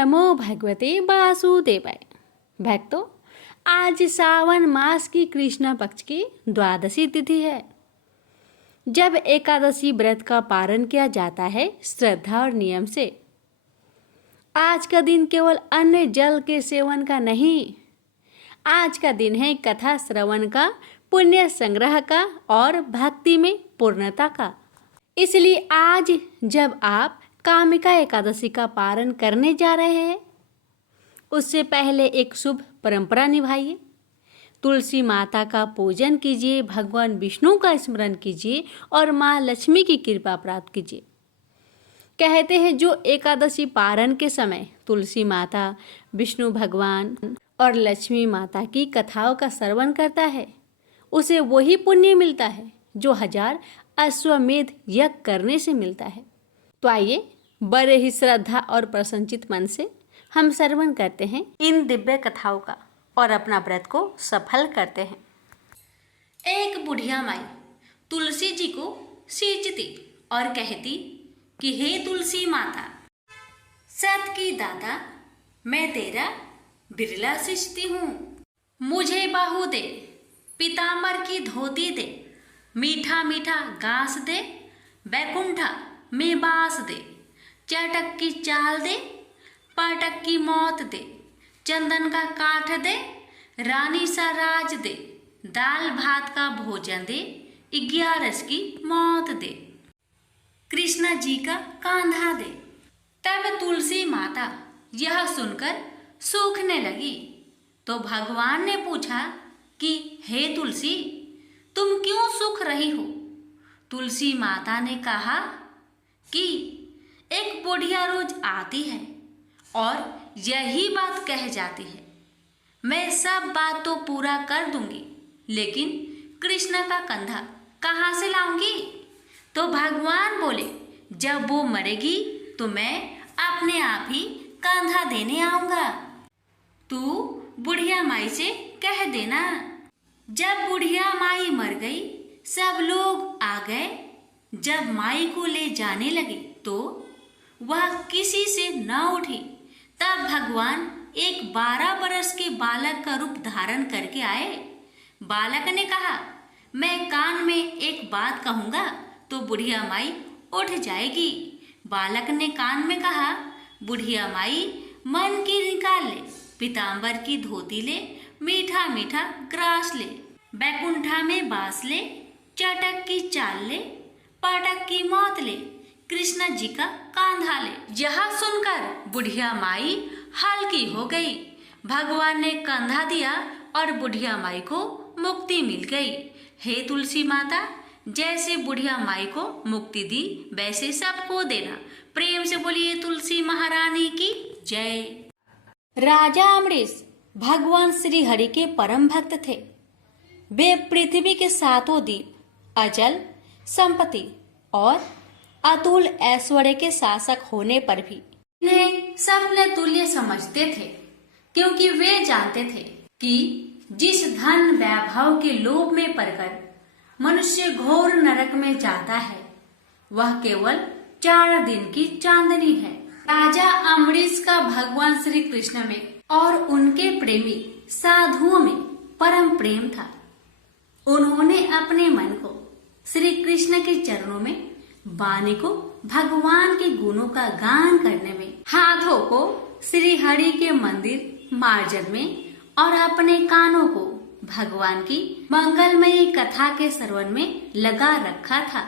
नमो भगवते वासुदेवाय। भक्तों, आज सावन मास की कृष्ण पक्ष की द्वादशी तिथि है। जब एकादशी व्रत का पारण किया जाता है श्रद्धा और नियम से। आज का दिन केवल अन्न जल के सेवन का नहीं, आज का दिन है कथा श्रवण का, पुण्य संग्रह का और भक्ति में पूर्णता का। इसलिए आज जब आप कामिका एकादशी का पारण करने जा रहे हैं, उससे पहले एक शुभ परंपरा निभाइए। तुलसी माता का पूजन कीजिए, भगवान विष्णु का स्मरण कीजिए और माँ लक्ष्मी की कृपा प्राप्त कीजिए। कहते हैं जो एकादशी पारण के समय तुलसी माता, विष्णु भगवान और लक्ष्मी माता की कथाओं का श्रवण करता है, उसे वही पुण्य मिलता है जो 1000 अश्वमेध यज्ञ करने से मिलता है। तो आइए बड़े ही श्रद्धा और प्रसन्नचित मन से हम श्रवण करते हैं इन दिव्य कथाओं का और अपना व्रत को सफल करते हैं। एक बुढ़िया माई तुलसी जी को सींचती और कहती कि हे तुलसी माता, सत की दाता, मैं तेरा बिरला सींचती हूँ। मुझे बाहु दे, पीतांबर की धोती दे, मीठा मीठा घास दे, बैकुंठा में बास दे, चटक की चाल दे, पाटक की मौत दे, चंदन का काठ दे, रानी सा राज दे, दाल भात का भोजन दे, 11 की मौत दे, कृष्णा जी का कांधा दे। तब तुलसी माता यह सुनकर सूखने लगी तो भगवान ने पूछा कि हे तुलसी, तुम क्यों सूख रही हो? तुलसी माता ने कहा कि एक बुढ़िया रोज आती है और यही बात कह जाती है, मैं सब बात तो पूरा कर दूंगी, लेकिन कृष्ण का कंधा कहाँ से लाऊंगी? तो भगवान बोले, जब वो मरेगी तो मैं अपने आप ही कंधा देने आऊंगा। तू बुढ़िया माई से कह देना। जब बुढ़िया माई मर गई, सब लोग आ गए। जब माई को ले जाने लगे तो वह किसी से न उठी। तब भगवान एक 12 बरस के बालक का रूप धारण करके आए। बालक ने कहा, मैं कान में एक बात कहूँगा तो बुढ़िया माई उठ जाएगी। बालक ने कान में कहा, बुढ़िया माई मन की निकाल ले, पीतांबर की धोती ले, मीठा मीठा ग्रास ले, बैकुंठा में बास ले, चटक की चाल ले, पाटक की मौत ले, कृष्ण जी का कांधा ले। यह सुनकर बुढ़िया माई हल्की हो गई। भगवान ने कंधा दिया और बुढ़िया माई को मुक्ति मिल गई। हे तुलसी माता, जैसे बुढ़िया माई को मुक्ति दी वैसे सबको देना। प्रेम से बोलिए तुलसी महारानी की जय। राजा अमरीश भगवान श्री हरि के परम भक्त थे। वे पृथ्वी के 7 द्वीप, अचल संपत्ति और अतुल ऐश्वर्य के शासक होने पर भी इन्हें सपने तुल्य समझते थे, क्योंकि वे जानते थे कि जिस धन वैभव के लोभ में पड़कर मनुष्य घोर नरक में जाता है, वह केवल 4 दिन की चांदनी है। राजा अमरीश का भगवान श्री कृष्ण में और उनके प्रेमी साधुओं में परम प्रेम था। उन्होंने अपने मन को श्री कृष्ण के चरणों में, वाणी को भगवान के गुणों का गान करने में, हाथों को श्री हरि के मंदिर मार्जन में और अपने कानों को भगवान की मंगलमयी कथा के श्रवण में लगा रखा था।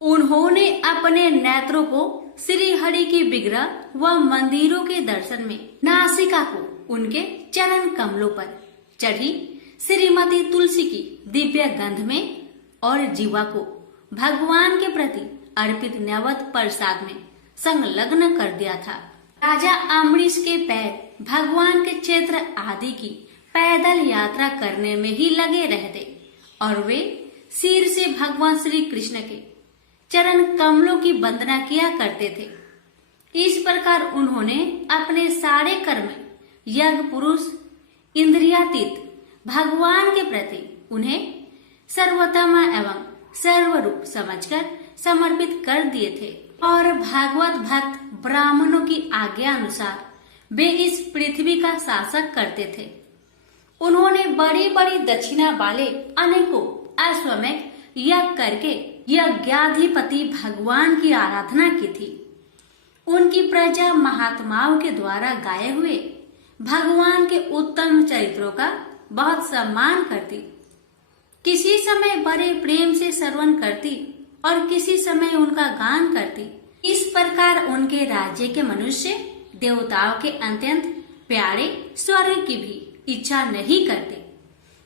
उन्होंने अपने नेत्रों को श्री हरि की विग्रह व मंदिरों के दर्शन में, नासिका को उनके चरण कमलों पर चढ़ी श्रीमती तुलसी की दिव्य गंध में और जीवा को भगवान के प्रति अर्पित नैवेद्य प्रसाद में संलग्न कर दिया था। राजा अमरीश के पैर भगवान के क्षेत्र आदि की पैदल यात्रा करने में ही लगे रहते और वे सिर से भगवान श्री कृष्ण के चरण कमलों की वंदना किया करते थे। इस प्रकार उन्होंने अपने सारे कर्म यज्ञ पुरुष इंद्रियातीत भगवान के प्रति उन्हें सर्वोत्तम एवं सर्वरूप समझकर समर्पित कर दिए थे और भागवत भक्त ब्राह्मणों की आज्ञा अनुसार वे इस पृथ्वी का शासक करते थे। उन्होंने बड़ी बड़ी दक्षिणा वाले अनेकों अश्वमेध यज्ञ करके यज्ञाधिपति भगवान की आराधना की थी। उनकी प्रजा महात्माओं के द्वारा गाए हुए भगवान के उत्तम चरित्रों का बहुत सम्मान करती। किसी समय बड़े प्रेम से श्रवण करती और किसी समय उनका गान करती। इस प्रकार उनके राज्य के मनुष्य देवताओं के अत्यंत प्यारे स्वर्ग की भी इच्छा नहीं करते।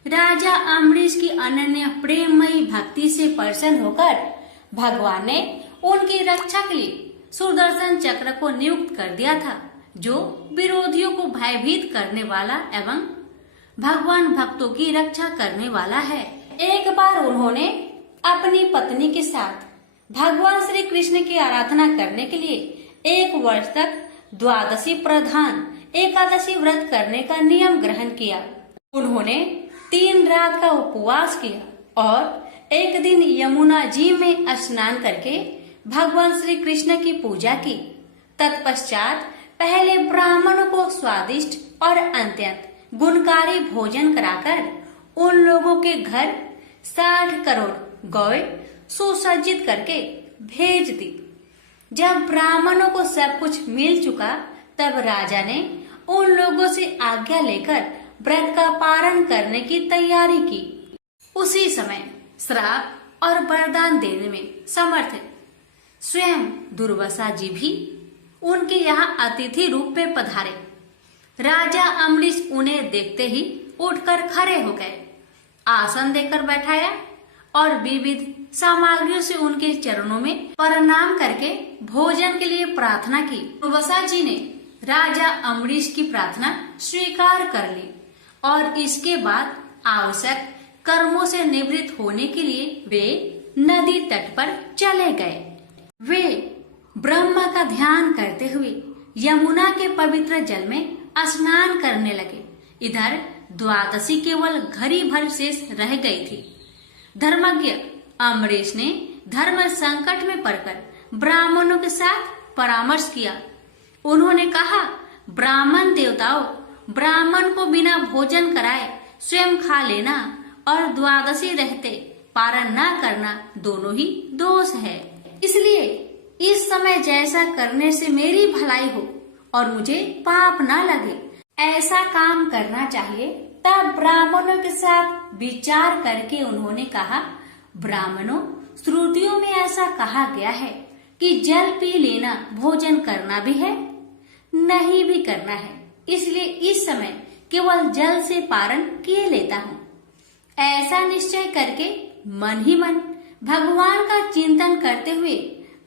राजा अम्बरीश की अनन्य प्रेममयी भक्ति से प्रसन्न होकर भगवान ने उनकी रक्षा के लिए सुदर्शन चक्र को नियुक्त कर दिया था, जो विरोधियों को भयभीत करने वाला एवं भगवान भक्तों की रक्षा करने वाला है। एक बार उन्होंने अपनी पत्नी के साथ भगवान श्री कृष्ण की आराधना करने के लिए 1 वर्ष तक द्वादशी प्रधान एकादशी व्रत करने का नियम ग्रहण किया। उन्होंने 3 रात का उपवास किया और एक दिन यमुना जी में स्नान करके भगवान श्री कृष्ण की पूजा की। तत्पश्चात पहले ब्राह्मणों को स्वादिष्ट और अत्यंत गुणकारी भोजन कराकर उन लोगों के घर 60 करोड़ गौएं सुसज्जित करके भेज दी। जब ब्राह्मणों को सब कुछ मिल चुका तब राजा ने उन लोगों से आज्ञा लेकर व्रत का पारण करने की तैयारी की। उसी समय श्राप और वरदान देने में समर्थ स्वयं दुर्वासा जी भी उनके यहाँ अतिथि रूप में पधारे। राजा अम्बरीश उन्हें देखते ही उठकर खड़े हो गए, आसन देकर बैठाया और विविध सामग्रियों से उनके चरणों में प्रणाम करके भोजन के लिए प्रार्थना की। दुर्वासा जी ने राजा अम्बरीश की प्रार्थना स्वीकार कर ली और इसके बाद आवश्यक कर्मों से निवृत्त होने के लिए वे नदी तट पर चले गए। वे ब्रह्मा का ध्यान करते हुए यमुना के पवित्र जल में स्नान करने लगे। इधर द्वादशी केवल घड़ी भर शेष रह गई थी। धर्मज्ञ अम्बरीश ने धर्म संकट में पड़कर ब्राह्मणों के साथ परामर्श किया। उन्होंने कहा, ब्राह्मण देवताओं, ब्राह्मण को बिना भोजन कराए स्वयं खा लेना और द्वादशी रहते पारण न करना दोनों ही दोष है। इसलिए इस समय जैसा करने से मेरी भलाई हो और मुझे पाप न लगे, ऐसा काम करना चाहिए। तब ब्राह्मणों के साथ विचार करके उन्होंने कहा, ब्राह्मणों, श्रुतियों में ऐसा कहा गया है कि जल पी लेना भोजन करना भी है, नहीं भी करना है। इसलिए इस समय केवल जल से पारण किए लेता हूँ। ऐसा निश्चय करके मन ही मन भगवान का चिंतन करते हुए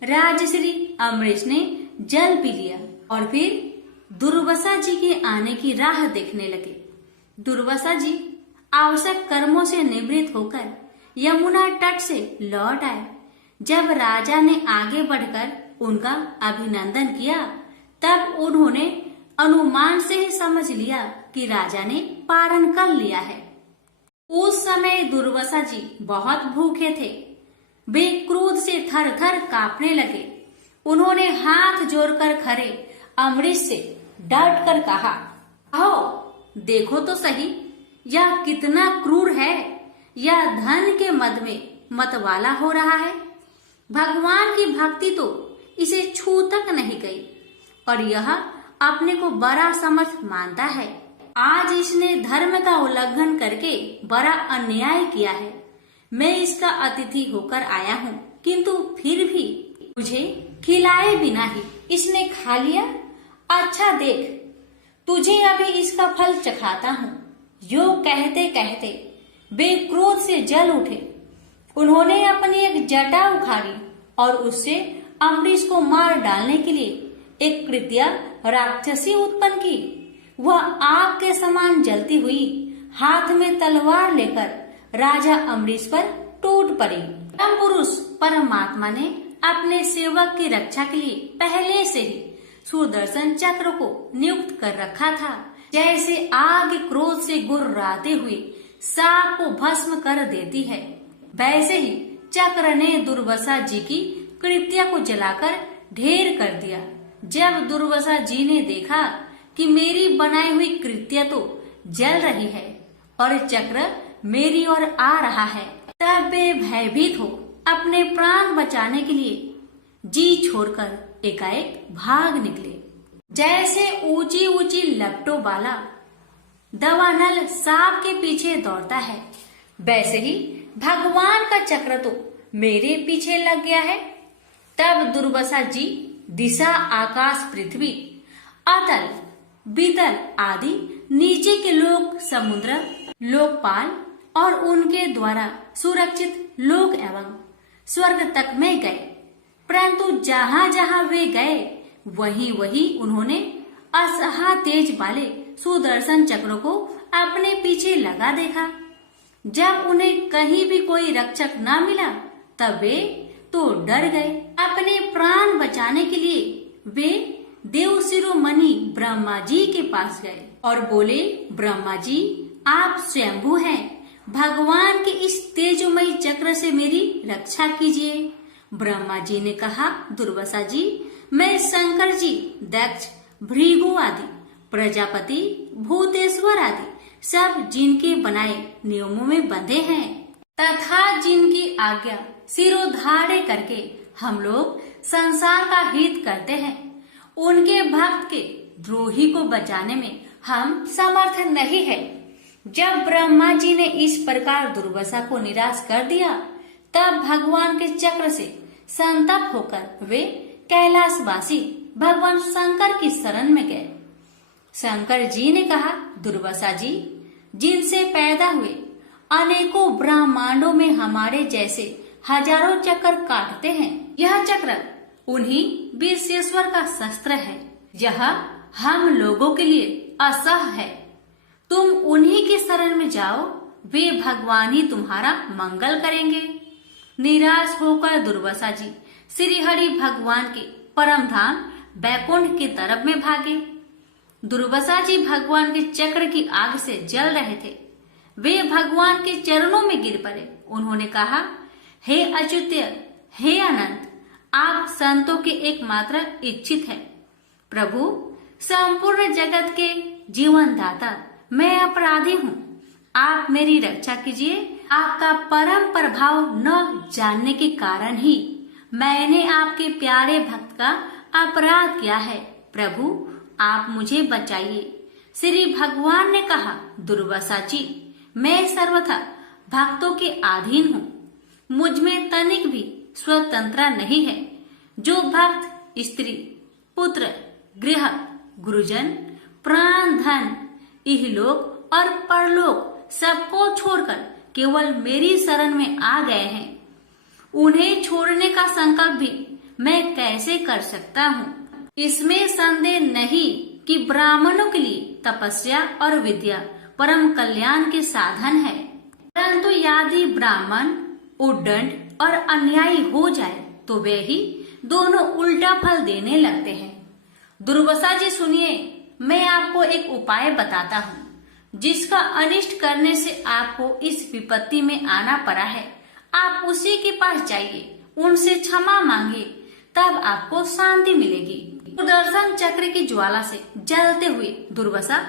राजश्री अम्बरीश ने जल पी लिया और फिर दुर्वासा जी के आने की राह देखने लगे। दुर्वासा जी आवश्यक कर्मों से निवृत्त होकर यमुना तट से लौट आए। जब राजा ने आगे बढ़कर उनका अभिनंदन किया तब उन्होंने अनुमान से ही समझ लिया कि राजा ने पारण कर लिया है। उस समय दुर्वासा जी बहुत भूखे थे। वे क्रोध से थर थर कांपने लगे। उन्होंने हाथ जोड़कर खड़े अम्बरीश से डट कर कहा, आओ देखो तो सही, यह कितना क्रूर है। यह धन के मद में मतवाला हो रहा है। भगवान की भक्ति तो इसे छू तक नहीं गई और यह अपने को बड़ा समर्थ मानता है। आज इसने धर्म का उल्लंघन करके बड़ा अन्याय किया है। मैं इसका अतिथि होकर आया हूँ, किंतु फिर भी मुझे खिलाए बिना ही इसने खा लिया। अच्छा देख, तुझे अभी इसका फल चखाता हूँ। यो कहते कहते वे क्रोध से जल उठे। उन्होंने अपनी एक जटा उखाड़ी और उससे अम्बरीश को मार डालने के लिए एक कृत्या राक्षसी उत्पन्न की। वह आग के समान जलती हुई हाथ में तलवार लेकर राजा अम्बरीश पर टूट पड़ी। परम पुरुष परमात्मा ने अपने सेवक की रक्षा के लिए पहले से ही सुदर्शन चक्र को नियुक्त कर रखा था। जैसे आग क्रोध से गुर्राते हुए सांप को भस्म कर देती है, वैसे ही चक्र ने दुर्वासा जी की कृत्या को जलाकर ढेर कर दिया। जब दुर्वासा जी ने देखा कि मेरी बनाई हुई कृत्य तो जल रही है और चक्र मेरी ओर आ रहा है। तब वे भयभीत हो अपने प्राण बचाने के लिए जी छोड़कर एकाएक भाग निकले। जैसे ऊंची ऊंची लपटों वाला दवानल सांप के पीछे दौड़ता है, वैसे ही भगवान का चक्र तो मेरे पीछे लग गया है। तब दुर्वासा जी दिशा, आकाश, पृथ्वी, अतल, बीतल आदि नीचे के लोक, समुद्र, लोकपाल और उनके द्वारा सुरक्षित लोक एवं स्वर्ग तक में गए। परंतु जहाँ जहाँ वे गए वहीं वहीं उन्होंने असहा तेज वाले सुदर्शन चक्र को अपने पीछे लगा देखा। जब उन्हें कहीं भी कोई रक्षक न मिला तब वे तो डर गए। अपने प्राण बचाने के लिए वे देव शिरोमणि ब्रह्मा जी के पास गए और बोले, ब्रह्मा जी आप स्वयंभू हैं, भगवान के इस तेजोमयी चक्र से मेरी रक्षा कीजिए। ब्रह्मा जी ने कहा, दुर्वासा जी मैं शंकर जी, दक्ष, भृगु आदि, प्रजापति, भूतेश्वर आदि सब जिनके बनाए नियमों में बंधे हैं तथा जिनकी आज्ञा सिरोधार्य करके हम लोग संसार का हित करते हैं, उनके भक्त के द्रोही को बचाने में हम समर्थ नहीं है। जब ब्रह्मा जी ने इस प्रकार दुर्वासा को निराश कर दिया तब भगवान के चक्र से संतप्त होकर वे कैलाशवासी भगवान शंकर की शरण में गए। शंकर जी ने कहा, दुर्वासा जी जिनसे पैदा हुए अनेकों ब्रह्मांडों में हमारे जैसे हजारों चक्र काटते हैं, यह चक्र उन्हीं विश्वेश्वर का शस्त्र है। यह हम लोगों के लिए असह है। तुम उन्हीं के शरण में जाओ, वे भगवान ही तुम्हारा मंगल करेंगे। निराश होकर दुर्वासा जी श्री हरि भगवान के परम धाम बैकुंठ की तरफ में भागे। दुर्वासा जी भगवान के चक्र की आग से जल रहे थे। वे भगवान के चरणों में गिर पड़े। उन्होंने कहा, हे अच्युत्य, हे अनंत, आप संतों के एकमात्र इच्छित है। प्रभु संपूर्ण जगत के जीवन दाता, मैं अपराधी हूँ, आप मेरी रक्षा कीजिए। आपका परम प्रभाव न जानने के कारण ही मैंने आपके प्यारे भक्त का अपराध किया है। प्रभु आप मुझे बचाइए। श्री भगवान ने कहा, दुर्वासा जी मैं सर्वथा भक्तों के अधीन हूँ, मुझ में तनिक भी स्वतंत्रता नहीं है। जो भक्त स्त्री, पुत्र, गृह, गुरुजन, प्राण, धन, इहलोक और परलोक सबको छोड़कर केवल मेरी शरण में आ गए हैं, उन्हें छोड़ने का संकल्प भी मैं कैसे कर सकता हूँ। इसमें संदेह नहीं कि ब्राह्मणों के लिए तपस्या और विद्या परम कल्याण के साधन है, परंतु यदि ब्राह्मण उद्दंड और अन्यायी हो जाए तो वे ही दोनों उल्टा फल देने लगते हैं। दुर्वासा जी सुनिए, मैं आपको एक उपाय बताता हूँ जिसका अनिष्ट करने से आपको इस विपत्ति में आना पड़ा है। आप उसी के पास जाइए, उनसे क्षमा मांगे, तब आपको शांति मिलेगी। सुदर्शन चक्र की ज्वाला से जलते हुए दुर्वासा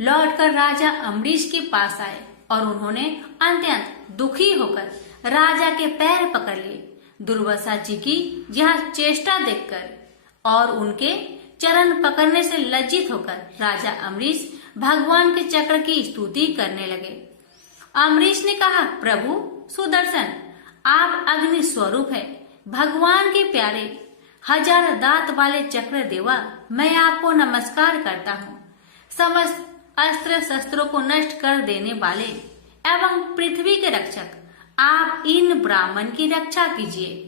लौटकर राजा अम्बरीश के पास आए और उन्होंने अत्यंत दुखी होकर राजा के पैर पकड़ लिए। दुर्वासा जी की यह चेष्टा देखकर और उनके चरण पकड़ने से लज्जित होकर राजा अम्बरीश भगवान के चक्र की स्तुति करने लगे। अम्बरीश ने कहा, प्रभु सुदर्शन आप अग्नि स्वरूप है, भगवान के प्यारे हजार दांत वाले चक्र देवा, मैं आपको नमस्कार करता हूँ। समस्त अस्त्र शस्त्रों को नष्ट कर देने वाले एवं पृथ्वी के रक्षक, आप इन ब्राह्मण की रक्षा कीजिए।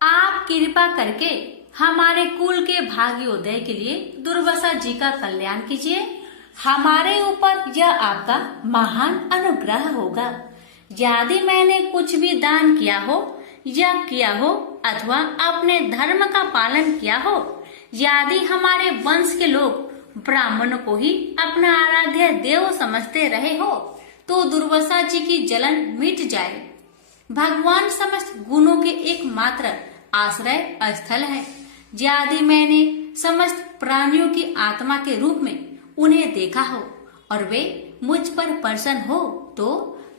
आप कृपा करके हमारे कुल के भाग्योदय के लिए दुर्वासा जी का कल्याण कीजिए। हमारे ऊपर यह आपका महान अनुग्रह होगा। यदि मैंने कुछ भी दान किया हो या किया हो अथवा अपने धर्म का पालन किया हो, यदि हमारे वंश के लोग ब्राह्मणों को ही अपना आराध्य देव समझते रहे हो तो दुर्वासा जी की जलन मिट जाए। भगवान समस्त गुणों के एकमात्र आश्रय स्थल है। यदि मैंने समस्त प्राणियों की आत्मा के रूप में उन्हें देखा हो और वे मुझ पर प्रसन्न हो तो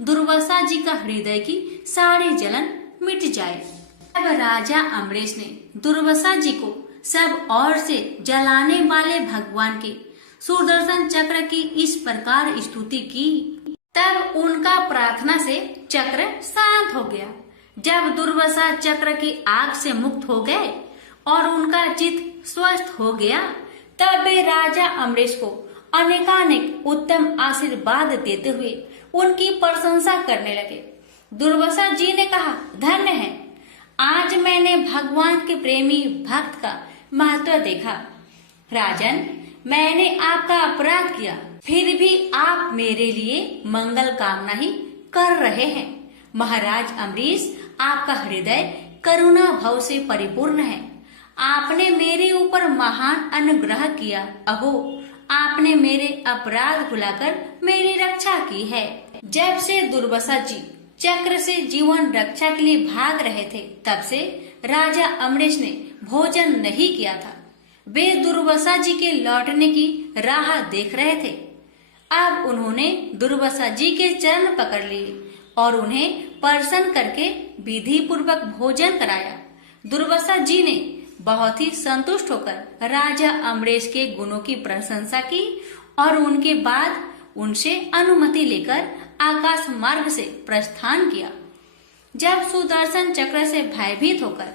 दुर्वासा जी का हृदय की सारी जलन मिट जाए। तब राजा अम्बरीश ने दुर्वासा जी को सब ओर से जलाने वाले भगवान के सुदर्शन चक्र की इस प्रकार स्तुति की। तब उनका प्रार्थना से चक्र शांत हो गया। जब दुर्वासा चक्र की आग से मुक्त हो गए और उनका चित्त स्वस्थ हो गया, तब वे राजा अम्बरीश को अनेकानेक उत्तम आशीर्वाद देते हुए उनकी प्रशंसा करने लगे। दुर्वासा जी ने कहा, धन्य है, आज मैंने भगवान के प्रेमी भक्त का महत्व देखा। राजन, मैंने आपका अपराध किया, फिर भी आप मेरे लिए मंगल कामना ही कर रहे हैं। महाराज अम्बरीश, आपका हृदय करुणा भाव से परिपूर्ण है। आपने मेरे ऊपर महान अनुग्रह किया। अहो, आपने मेरे अपराध भुलाकर मेरी रक्षा की है। जब से दुर्वासा जी चक्र से जीवन रक्षा के लिए भाग रहे थे, तब से राजा अम्बरीश ने भोजन नहीं किया था। वे दुर्वासा जी के लौटने की राह देख रहे थे। अब उन्होंने दुर्वासा जी के चरण पकड़ लिए और उन्हें प्रसन्न करके विधि पूर्वक भोजन कराया। दुर्वासा जी ने बहुत ही संतुष्ट होकर राजा अम्बरीश के गुणों की प्रशंसा की और उनके बाद उनसे अनुमति लेकर आकाश मार्ग से प्रस्थान किया। जब सुदर्शन चक्र से भयभीत होकर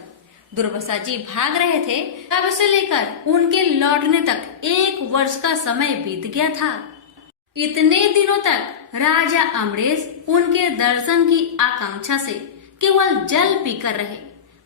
दुर्वासा जी भाग रहे थे, तब से लेकर उनके लौटने तक 1 वर्ष का समय बीत गया था। इतने दिनों तक राजा अम्बरीश उनके दर्शन की आकांक्षा से केवल जल पीकर रहे।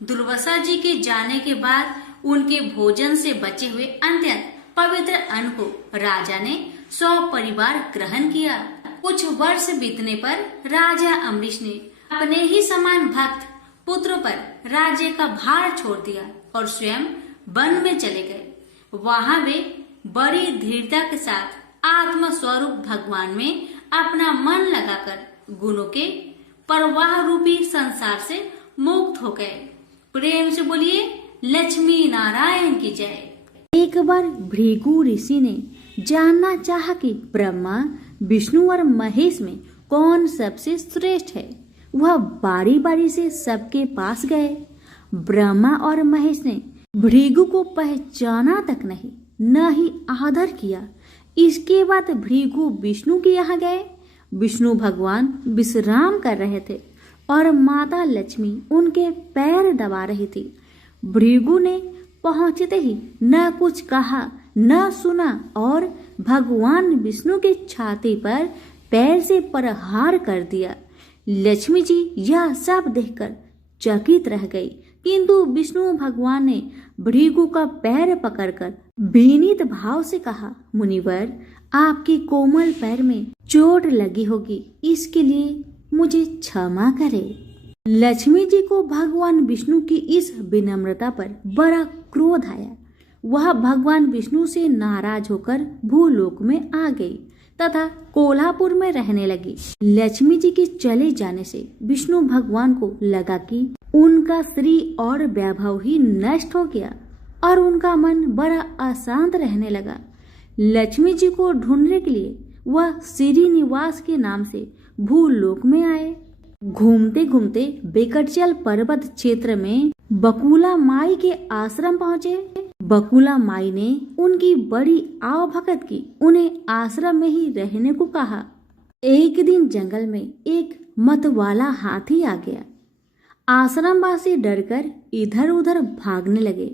दुर्वासा जी के जाने के बाद उनके भोजन से बचे हुए अत्यंत पवित्र अन्न को राजा ने सपरिवार ग्रहण किया। कुछ वर्ष बीतने पर राजा अम्बरीश ने अपने ही समान भक्त पुत्र पर राज्य का भार छोड़ दिया और स्वयं वन में चले गए। वहां वे बड़ी दृढ़ता के साथ आत्म स्वरूप भगवान में अपना मन लगाकर गुणों के प्रवाह रूपी संसार से मुक्त हो गए। प्रेम से बोलिए लक्ष्मी नारायण की जय। एक बार भृगु ऋषि ने जानना चाहा कि ब्रह्मा, विष्णु और महेश में कौन सबसे श्रेष्ठ है। वह बारी बारी से सबके पास गए। ब्रह्मा और महेश ने भृगु को पहचाना तक नहीं, न ही आदर किया। इसके बाद भृगु विष्णु के यहाँ गए। विष्णु भगवान विश्राम कर रहे थे और माता लक्ष्मी उनके पैर दबा रही थी। भृगु ने पहुंचते ही न कुछ कहा न सुना और भगवान विष्णु के छाती पर पैर से प्रहार कर दिया। लक्ष्मी जी यह सब देखकर चकित रह गई, किंतु विष्णु भगवान ने भृगु का पैर पकड़कर विनीत भाव से कहा, मुनिवर, आपके कोमल पैर में चोट लगी होगी, इसके लिए मुझे क्षमा करें। लक्ष्मी जी को भगवान विष्णु की इस विनम्रता पर बड़ा क्रोध आया। वह भगवान विष्णु से नाराज होकर भूलोक में आ गई तथा कोल्हापुर में रहने लगी। लक्ष्मी जी के चले जाने से विष्णु भगवान को लगा कि उनका श्री और वैभव ही नष्ट हो गया और उनका मन बड़ा अशांत रहने लगा। लक्ष्मी जी को ढूंढने के लिए वह श्रीनिवास के नाम से भूलोक में आए। घूमते घूमते बेकटचल पर्वत क्षेत्र में बकुला माई के आश्रम पहुँचे। बकुला माई ने उनकी बड़ी आवभगत की, उन्हें आश्रम में ही रहने को कहा। एक दिन जंगल में एक मतवाला हाथी आ गया। आश्रमवासी डरकर इधर उधर भागने लगे।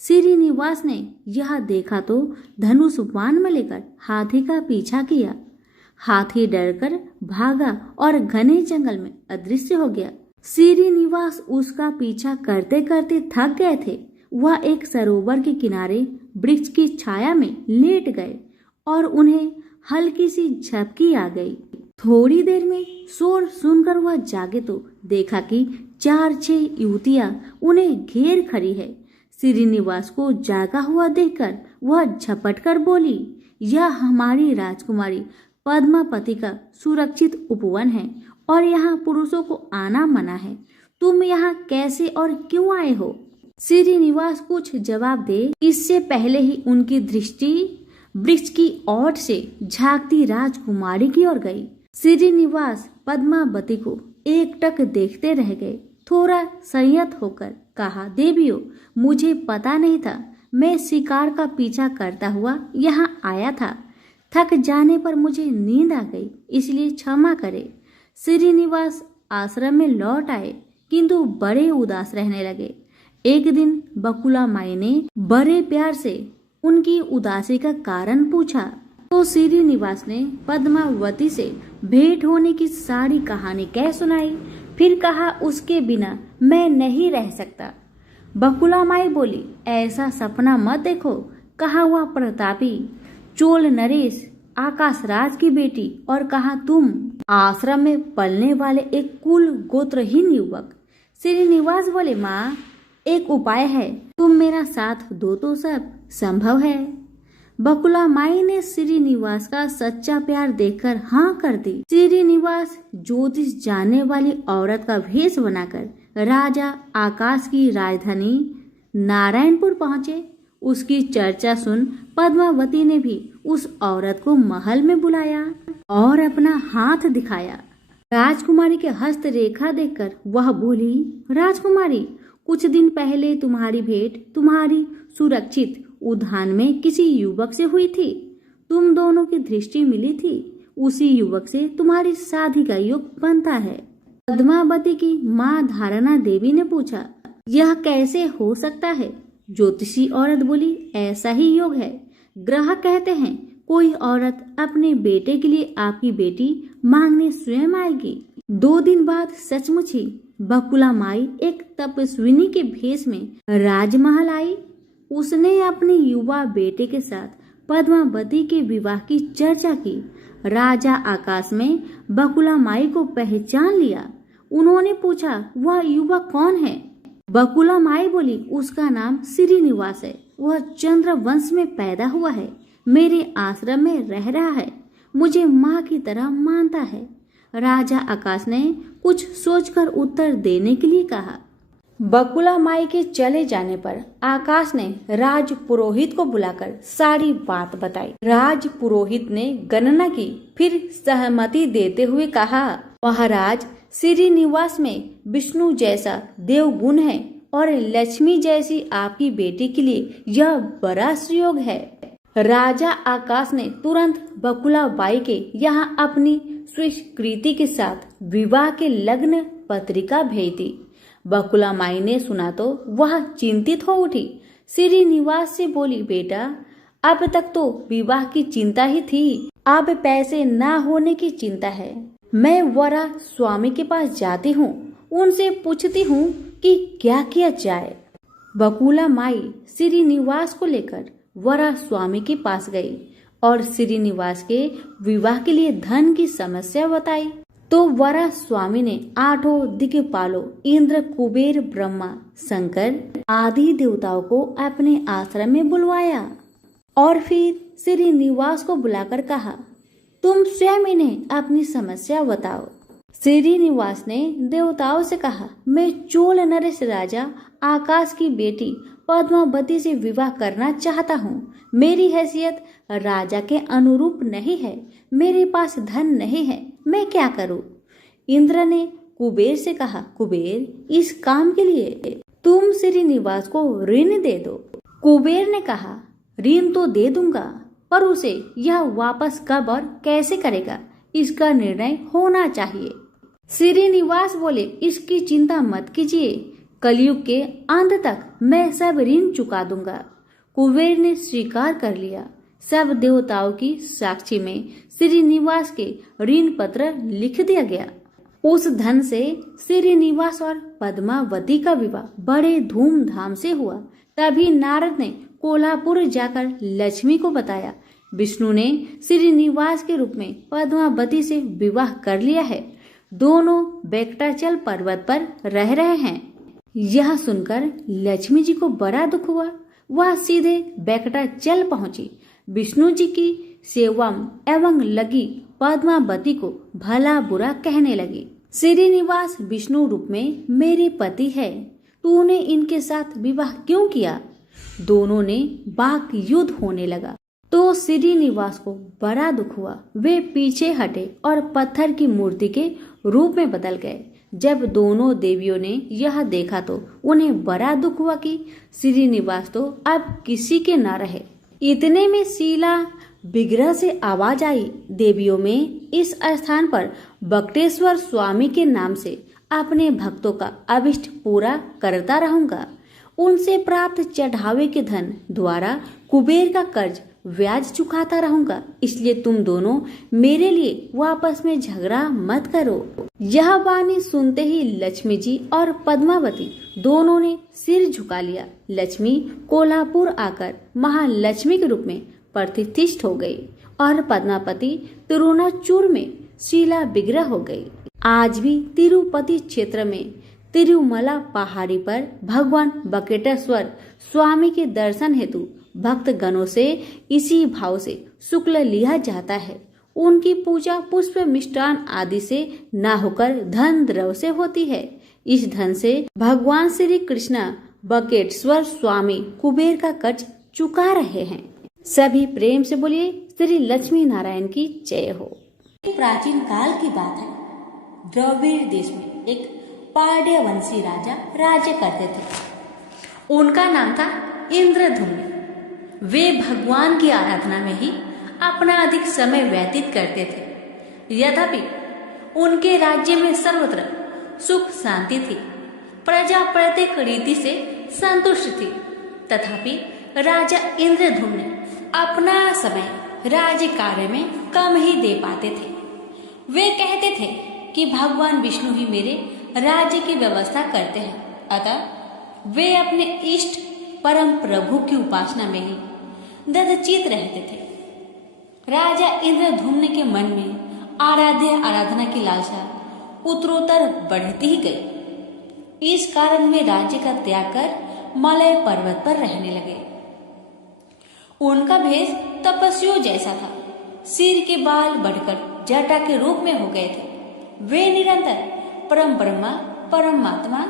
श्रीनिवास ने यह देखा तो धनुष बाण में लेकर हाथी का पीछा किया। हाथी डरकर भागा और घने जंगल में अदृश्य हो गया। श्रीनिवास उसका पीछा करते करते थक गए थे। वह एक सरोवर के किनारे वृक्ष की छाया में लेट गए और उन्हें हल्की सी झपकी आ गई। थोड़ी देर में शोर सुनकर वह जागे तो देखा कि 4-6 युवतियां उन्हें घेर खड़ी है। श्रीनिवास को जागा हुआ देखकर वह झपटकर बोली, यह हमारी राजकुमारी पद्मापति का सुरक्षित उपवन है और यहाँ पुरुषों को आना मना है। तुम यहाँ कैसे और क्यों आए हो? श्रीनिवास कुछ जवाब दे इससे पहले ही उनकी दृष्टि वृक्ष की ओट से झांकती राजकुमारी की ओर गई। श्रीनिवास पद्मावती को एकटक देखते रह गए। थोड़ा संयत होकर कहा, देवियों, मुझे पता नहीं था। मैं शिकार का पीछा करता हुआ यहाँ आया था। थक जाने पर मुझे नींद आ गई, इसलिए क्षमा करे। श्रीनिवास आश्रम में लौट आए, किंतु बड़े उदास रहने लगे। एक दिन बकुला माई ने बड़े प्यार से उनकी उदासी का कारण पूछा, तो श्रीनिवास ने पद्मावती से भेंट होने की सारी कहानी कह सुनाई। फिर कहा, उसके बिना मैं नहीं रह सकता। बकुला माई बोली, ऐसा सपना मत देखो। कहा हुआ प्रतापी चोल नरेश आकाशराज की बेटी, और कहा तुम आश्रम में पलने वाले एक कुल गोत्रहीन युवक। श्रीनिवास बोले, माँ, एक उपाय है, तुम मेरा साथ दो तो सब संभव है। बकुला माई ने श्रीनिवास का सच्चा प्यार देखकर हाँ कर दी। श्रीनिवास ज्योतिष जानने वाली औरत का भेष बनाकर राजा आकाश की राजधानी नारायणपुर पहुँचे। उसकी चर्चा सुन पद्मावती ने भी उस औरत को महल में बुलाया और अपना हाथ दिखाया। राजकुमारी के हस्तरेखा देखकर वह बोली, राजकुमारी, कुछ दिन पहले तुम्हारी भेंट तुम्हारी सुरक्षित उद्यान में किसी युवक से हुई थी। तुम दोनों की दृष्टि मिली थी। उसी युवक से तुम्हारी शादी का योग बनता है। पद्मावती की माँ धारणा देवी ने पूछा, यह कैसे हो सकता है? ज्योतिषी औरत बोली, ऐसा ही योग है। ग्रह कहते हैं कोई औरत अपने बेटे के लिए आपकी बेटी मांगने स्वयं आएगी। 2 दिन बाद सचमुच ही बकुला माई एक तपस्विनी के भेष में राजमहल आई। उसने अपने युवा बेटे के साथ पद्मावती के विवाह की चर्चा की। राजा आकाश में बकुला माई को पहचान लिया। उन्होंने पूछा, वह युवक कौन है? बकुला माई बोली, उसका नाम श्रीनिवास है। वह चंद्र वंश में पैदा हुआ है। मेरे आश्रम में रह रहा है। मुझे माँ की तरह मानता है। राजा आकाश ने कुछ सोचकर उत्तर देने के लिए कहा। बकुला माई के चले जाने पर आकाश ने राज पुरोहित को बुलाकर सारी बात बताई। राज पुरोहित ने गणना की, फिर सहमति देते हुए कहा, महाराज, श्रीनिवास में विष्णु जैसा देवगुण है और लक्ष्मी जैसी आपकी बेटी के लिए यह बड़ा सुयोग है। राजा आकाश ने तुरंत बकुला बाई के यहाँ अपनी स्वीकृति के साथ विवाह के लग्न पत्रिका भेज दी। बकुला माई ने सुना तो वह चिंतित हो उठी। श्रीनिवास से बोली, बेटा, अब तक तो विवाह की चिंता ही थी, अब पैसे ना होने की चिंता है। मैं वरा स्वामी के पास जाती हूँ, उनसे पूछती हूँ कि क्या किया जाए। बकुला माई श्रीनिवास को लेकर वरा स्वामी के पास गई और श्रीनिवास के विवाह के लिए धन की समस्या बताई। तो वरा स्वामी ने 8 दिक्पालों इंद्र, कुबेर, ब्रह्मा, शंकर आदि देवताओं को अपने आश्रम में बुलवाया और फिर श्रीनिवास को बुलाकर कहा, तुम स्वयं इन्हें अपनी समस्या बताओ। श्रीनिवास ने देवताओं से कहा, मैं चोल नरेश राजा आकाश की बेटी पद्मावती से विवाह करना चाहता हूँ। मेरी हैसियत राजा के अनुरूप नहीं है। मेरे पास धन नहीं है, मैं क्या करूँ? इंद्र ने कुबेर से कहा, कुबेर, इस काम के लिए तुम श्रीनिवास को ऋण दे दो। कुबेर ने कहा, ऋण तो दे दूंगा, पर उसे यह वापस कब और कैसे करेगा, इसका निर्णय होना चाहिए। श्रीनिवास बोले, इसकी चिंता मत कीजिए, कलयुग के अंत तक मैं सब ऋण चुका दूंगा। कुबेर ने स्वीकार कर लिया। सब देवताओं की साक्षी में श्रीनिवास के ऋण पत्र लिख दिया गया। उस धन से श्रीनिवास और पद्मावती का विवाह बड़े धूमधाम से हुआ। तभी नारद ने कोल्हापुर जाकर लक्ष्मी को बताया, विष्णु ने श्रीनिवास के रूप में पद्मावती से विवाह कर लिया है। दोनों वेंकटाचल पर्वत पर रह रहे हैं। यह सुनकर लक्ष्मी जी को बड़ा दुख हुआ। वह सीधे वेंकटाचल पहुंची। विष्णु जी की सेवा एवं लगी पद्मावती को भला बुरा कहने लगी। श्रीनिवास विष्णु रूप में मेरे पति है, तूने इनके साथ विवाह क्यों किया? दोनों ने वाक युद्ध होने लगा। तो श्रीनिवास को बड़ा दुख हुआ। वे पीछे हटे और पत्थर की मूर्ति के रूप में बदल गए। जब दोनों देवियों ने यह देखा तो उन्हें बड़ा दुख हुआ कि श्रीनिवास तो अब किसी के न रहे। इतने में शीला विग्रह से आवाज आई, देवियों में इस स्थान पर बकटेश्वर स्वामी के नाम से अपने भक्तों का अभिष्ट पूरा करता रहूंगा। उनसे प्राप्त चढ़ावे के धन द्वारा कुबेर का कर्ज ब्याज चुकाता रहूंगा। इसलिए तुम दोनों मेरे लिए वापस में झगड़ा मत करो। यह वाणी सुनते ही लक्ष्मी जी और पद्मावती दोनों ने सिर झुका लिया। लक्ष्मी कोल्हापुर आकर महालक्ष्मी के रूप में प्रतिष्ठित हो गई और पद्मावती तिरुनाचूर में शीला विग्रह हो गई। आज भी तिरुपति क्षेत्र में तिरुमला पहाड़ी पर भगवान बकेटेश्वर स्वामी के दर्शन हेतु भक्त गणों से इसी भाव से शुक्ल लिया जाता है। उनकी पूजा पुष्प मिष्टान आदि से न होकर धन द्रव्य से होती है। इस धन से भगवान श्री कृष्ण बकेटेश्वर स्वामी कुबेर का कर्ज चुका रहे हैं। सभी प्रेम से बोलिए श्री लक्ष्मी नारायण की जय हो। प्राचीन काल की बात है। द्रविड़ देश में एक पांड्यवंशी राजा राज्य करते थे। उनका नाम था इंद्रधुम्न। वे भगवान की आराधना में ही अपना अधिक समय व्यतीत करते थे। यद्यपि उनके राज्य में सर्वत्र सुख शांति थी, प्रजा प्रत्येक रीति से संतुष्ट थी, तथापि राजा इंद्रधुम्न अपना समय राज्य कार्य में कम ही दे पाते थे। वे कहते थे कि भगवान विष्णु ही मेरे राज्य की व्यवस्था करते हैं, अतः वे अपने इष्ट परम प्रभु की उपासना में ही ददचित रहते थे। राजा इंद्रधुम्न के मन में आराध्य आराधना की लालसा उत्तरोत्तर बढ़ती ही गई। इस कारण वे राज्य का त्याग कर मलय पर्वत पर रहने लगे। उनका भेष तपस्वियों जैसा था। सिर के बाल बढ़कर जटा के रूप में हो गए थे। वे निरंतर परम ब्रह्मा परमात्मा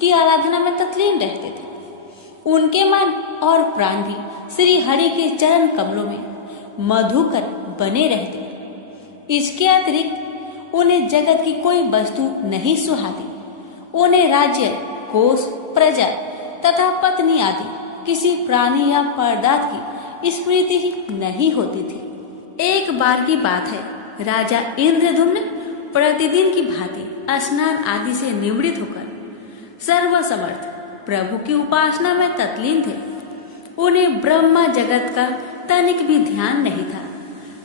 की आराधना में तल्लीन रहते थे। उनके मन और प्राण भी श्री हरि के चरण कमलों में मधुकर बने रहते। इसके अतिरिक्त उन्हें जगत की कोई वस्तु नहीं सुहाती। उन्हें राज्य, कोष, प्रजा तथा पत्नी आदि किसी प्राणी या पदार्थ की स्मृति ही नहीं होती थी। एक बार की बात है, राजा इंद्रधुम्न प्रतिदिन की भांति स्नान आदि से निवृत्त होकर सर्वसमर्थ प्रभु की उपासना में तल्लीन थे। उन्हें ब्रह्मा जगत का तनिक भी ध्यान नहीं था।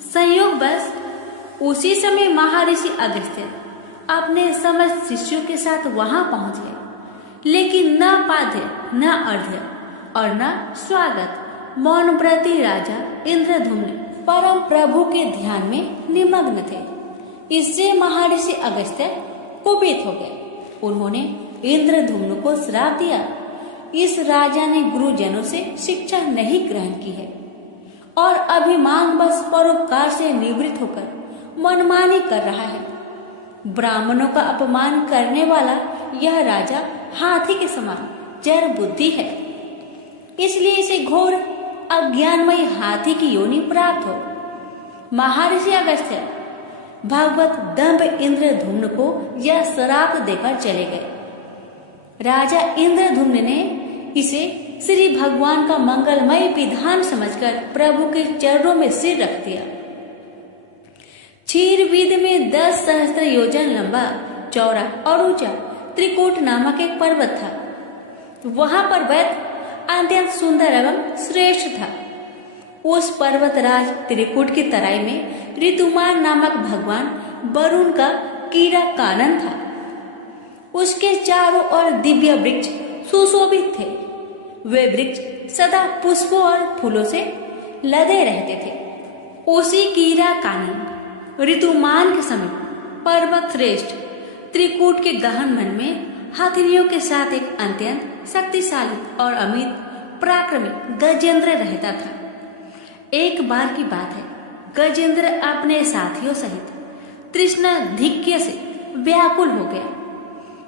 संयोग बस उसी समय महर्षि अगस्त्य अपने समस्त शिष्यों के साथ वहां पहुंच गए, लेकिन न पाद्य न अर्घ्य और न स्वागत। मौन व्रती राजा इंद्रधुम्न परम प्रभु के ध्यान में निमग्न थे। इससे महर्षि अगस्त्य कुपित हो गए। उन्होंने इंद्रधुम्न को श्राप दिया, इस राजा ने गुरुजनों से शिक्षा नहीं ग्रहण की है और अभिमान बस परोपकार से निवृत्त होकर मनमानी कर रहा है। ब्राह्मणों का अपमान करने वाला यह राजा हाथी के समान जड़ बुद्धि है, इसलिए इसे घोर अज्ञानमय हाथी की योनि प्राप्त हो। महर्षि अगस्त्य भगवत दंभ इंद्रधुम्न को यह श्राप देकर चले गए। राजा इंद्रधुम्न ने इसे श्री भगवान का मंगलमय विधान समझकर प्रभु के चरणों में सिर रख दिया। क्षीरविद में 10 सहस्त्र योजन लंबा, चौड़ा और ऊंचा त्रिकूट नामक एक पर्वत था। वहां पर वैद्य अत्यंत सुंदर एवं श्रेष्ठ था। उस पर्वतराज त्रिकूट की तराई में ऋतुमान नामक भगवान वरुण का कीड़ा कानन था। उसके चारों ओर दिव्य वृक्ष सुशोभित थे। वे वृक्ष सदा पुष्पों और फूलों से लदे रहते थे। उसी कीड़ा कानन ऋतुमान के समीप पर्वत श्रेष्ठ त्रिकूट के गहन मन में हथनियों के साथ एक अत्यंत शक्तिशाली और अमित पराक्रमी गजेंद्र रहता था। एक बार की बात है, गजेंद्र अपने साथियों सहित तृष्णाधिक्य से व्याकुल हो गया।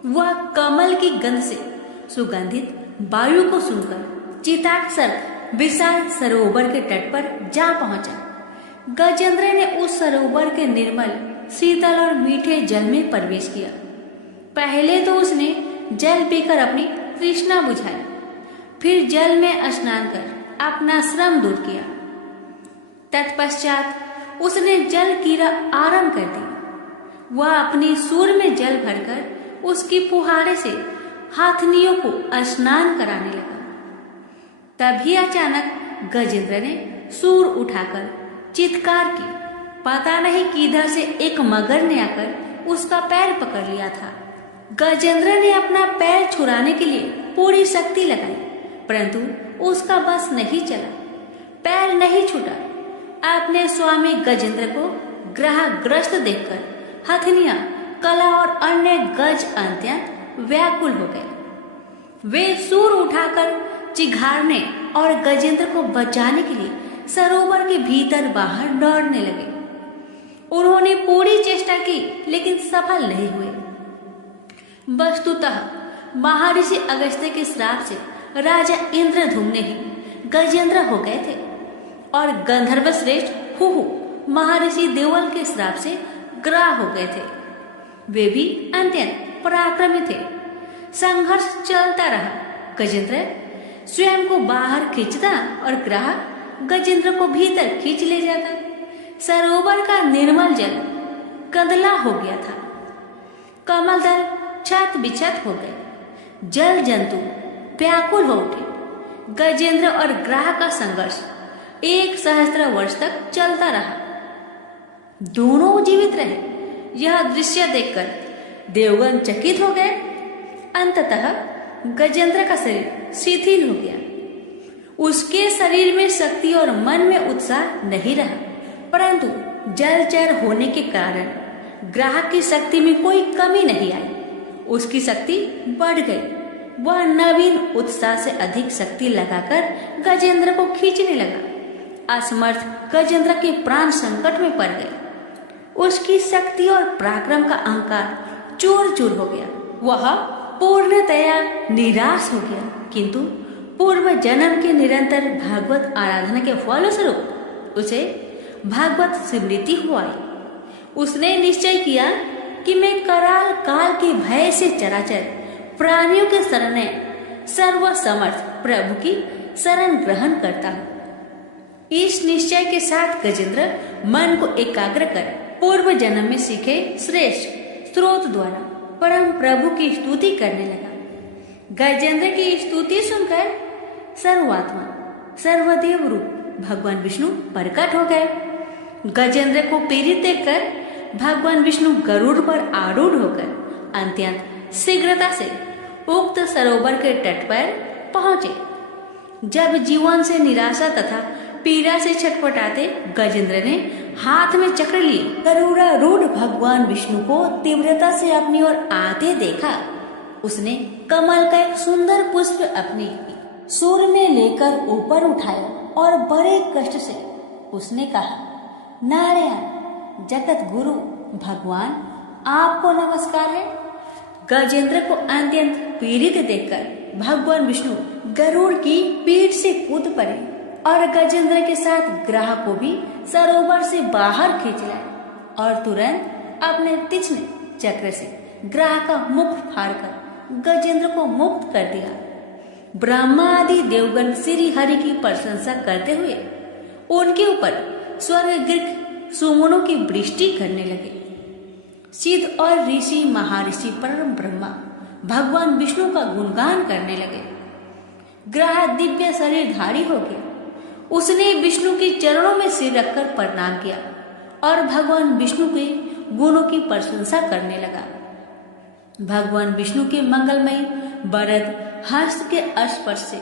वह कमल की गंध से सुगंधित वायु को सुनकर चिताक्षर विशाल सरोवर के तट पर जा पहुंचा। गजेंद्र ने उस सरोवर के निर्मल, शीतल और मीठे जल में प्रवेश किया। पहले तो उसने जल पीकर अपनी तृष्णा बुझाई, फिर जल में स्नान कर अपना श्रम दूर किया। तत्पश्चात उसने जल क्रीड़ा आरंभ कर दी। वह अपनी सूर में जल भरकर उसकी फुहारे से हाथनियों को स्नान कराने लगा। तभी अचानक गजेंद्र ने सूर उठाकर चित्कार की। पता नहीं किधर से एक मगर ने आकर उसका पैर पकड़ लिया था। गजेंद्र ने अपना पैर छुड़ाने के लिए पूरी शक्ति लगाई, परंतु उसका बस नहीं चला, पैर नहीं छूटा। अपने स्वामी गजेंद्र को ग्रहग्रस्त देखकर हथनियां, कला और अन्य गज अत्यंत व्याकुल हो गए। वे सूर उठाकर चिघाड़ने और गजेंद्र को बचाने के लिए सरोवर के भीतर बाहर दौड़ने लगे। उन्होंने पूरी चेष्टा की, लेकिन सफल नहीं हुए। वस्तुतः महर्षि अगस्त्य के श्राप से राजा इंद्रधुम्न ही गजेंद्र हो गए थे और गंधर्व श्रेष्ठ हुहु महर्षि देवल के श्राप से ग्राह हो गए थे। वे भी अत्यंत पराक्रमी थे। संघर्ष चलता रहा। गजेंद्र स्वयं को बाहर खींचता और ग्राह गजेंद्र को भीतर खींच ले जाता। सरोवर का निर्मल जल कंदला हो गया था। कमल दल छत बिछत हो गए। जल जंतु व्याकुल हो उठे। गजेंद्र और ग्राह का संघर्ष 1 सहस्त्र वर्ष तक चलता रहा। दोनों जीवित रहे। यह दृश्य देखकर देवगण चकित हो गए। अंततः गजेंद्र का शरीर शिथिल हो गया। उसके शरीर में शक्ति और मन में उत्साह नहीं रहा, परंतु जलचर होने के कारण ग्राहक की शक्ति में कोई कमी नहीं आई। उसकी शक्ति बढ़ गई। वह नवीन उत्साह से अधिक शक्ति लगाकर गजेंद्र को खींचने लगा। असमर्थ गजेंद्र के प्राण संकट में पड़ गए। उसकी शक्ति और पराक्रम का अहंकार चूर चूर हो गया। वह पूर्णतया निराश हो गया, किंतु पूर्व जन्म के निरंतर भागवत आराधना के फलस्वरूप उसे भागवत स्मृति हो आई। उसने निश्चय किया कि मैं कराल काल के भय से चराचर प्राणियों के शरण सर्वसमर्थ प्रभु की शरण ग्रहण करता हूँ। इस निश्चय के साथ गजेंद्र मन को एकाग्र कर पूर्व जन्म में सीखे श्रेष्ठ स्रोत द्वारा परम प्रभु की स्तुति करने लगा। गजेंद्र की स्तुति सुनकर सर्वात्मा सर्वदेव रूप भगवान विष्णु प्रकट हो गए। गजेंद्र को पीड़ित देखकर भगवान विष्णु गरुड़ पर आरूढ़ होकर अत्यंत शीघ्रता से उक्त सरोवर के तट पर पहुंचे। जब जीवन से निराशा तथा पीड़ा से छटपटाते गजेंद्र ने हाथ में चक्र लिए गरुड़ारूढ़ भगवान विष्णु को तीव्रता से अपनी ओर आते देखा। उसने कमल का एक सुंदर पुष्प अपनी सूर में लेकर ऊपर उठाया और बड़े कष्ट से उसने कहा, नारायण जगत गुरु भगवान, आपको नमस्कार है। गजेंद्र को अत्यंत पीड़ित देखकर भगवान विष्णु गरुड़ की पीठ से कूद पड़े और गजेंद्र के साथ ग्राह को भी सरोवर से बाहर खींच लाए और तुरंत अपने तीक्ष्ण चक्र से ग्राह का मुख फाड़कर गजेंद्र को मुक्त कर दिया। ब्रह्मा आदि देवगण श्री हरि की प्रशंसा करते हुए उनके ऊपर स्वर्ग सुमनों की वृष्टि करने लगे। सिद्ध और ऋषि महर्षि परम ब्रह्मा भगवान विष्णु का गुणगान करने लगे। ग्रह दिव्य शरीरधारी हो गया। उसने विष्णु के चरणों में सिर रखकर प्रणाम किया और भगवान विष्णु के गुणों की प्रशंसा करने लगा। भगवान विष्णु के मंगलमयी वरद हस्त के स्पर्श से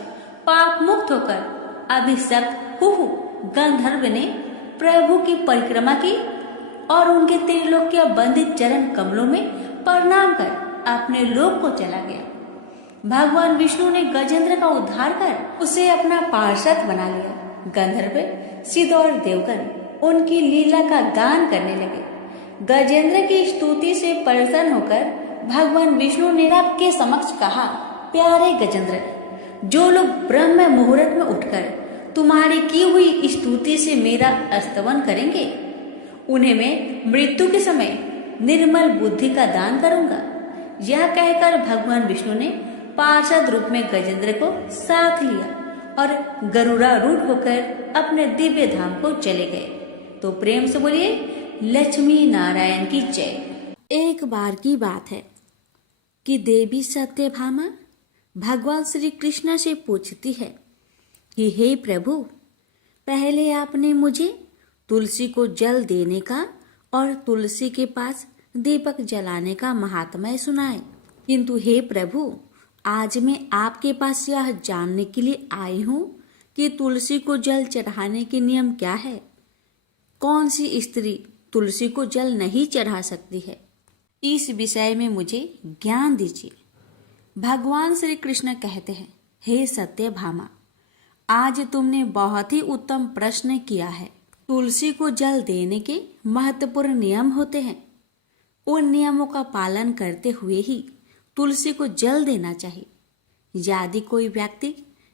पाप मुक्त होकर अभिषक्त हुहु गंधर्व ने प्रभु की परिक्रमा की और उनके त्रिलोक्य बंदित चरण कमलों में प्रणाम कर अपने लोक को चला गया। भगवान विष्णु ने गजेंद्र का उद्धार कर उसे अपना पार्षद बना लिया। गंधर्व, सिद्ध और देवगण उनकी लीला का गान करने लगे। गजेंद्र की स्तुति से प्रसन्न होकर भगवान विष्णु ने सबके समक्ष कहा, प्यारे गजेंद्र, जो लोग ब्रह्म मुहूर्त में उठकर तुम्हारी की हुई स्तुति से मेरा स्तवन करेंगे, उन्हें मैं मृत्यु के समय निर्मल बुद्धि का दान करूंगा। यह कहकर भगवान विष्णु ने पार्षद रूप में गजेंद्र को साथ लिया और गरुड़ारूढ़ होकर अपने दिव्य धाम को चले गए। तो प्रेम से बोलिए लक्ष्मी नारायण की जय। एक बार की बात है कि देवी सत्यभामा भगवान श्री कृष्ण से पूछती है कि हे प्रभु, पहले आपने मुझे तुलसी को जल देने का और तुलसी के पास दीपक जलाने का महात्म्य सुनाए, किंतु हे प्रभु, आज मैं आपके पास यह जानने के लिए आई हूँ कि तुलसी को जल चढ़ाने के नियम क्या है। कौन सी स्त्री तुलसी को जल नहीं चढ़ा सकती है, इस विषय में मुझे ज्ञान दीजिए। भगवान श्री कृष्ण कहते हैं, हे सत्यभामा, आज तुमने बहुत ही उत्तम प्रश्न किया है। तुलसी को जल देने के महत्वपूर्ण नियम होते हैं। उन नियमों का पालन करते हुए ही तुलसी को जल देना चाहिए। यदि कोई व्यक्ति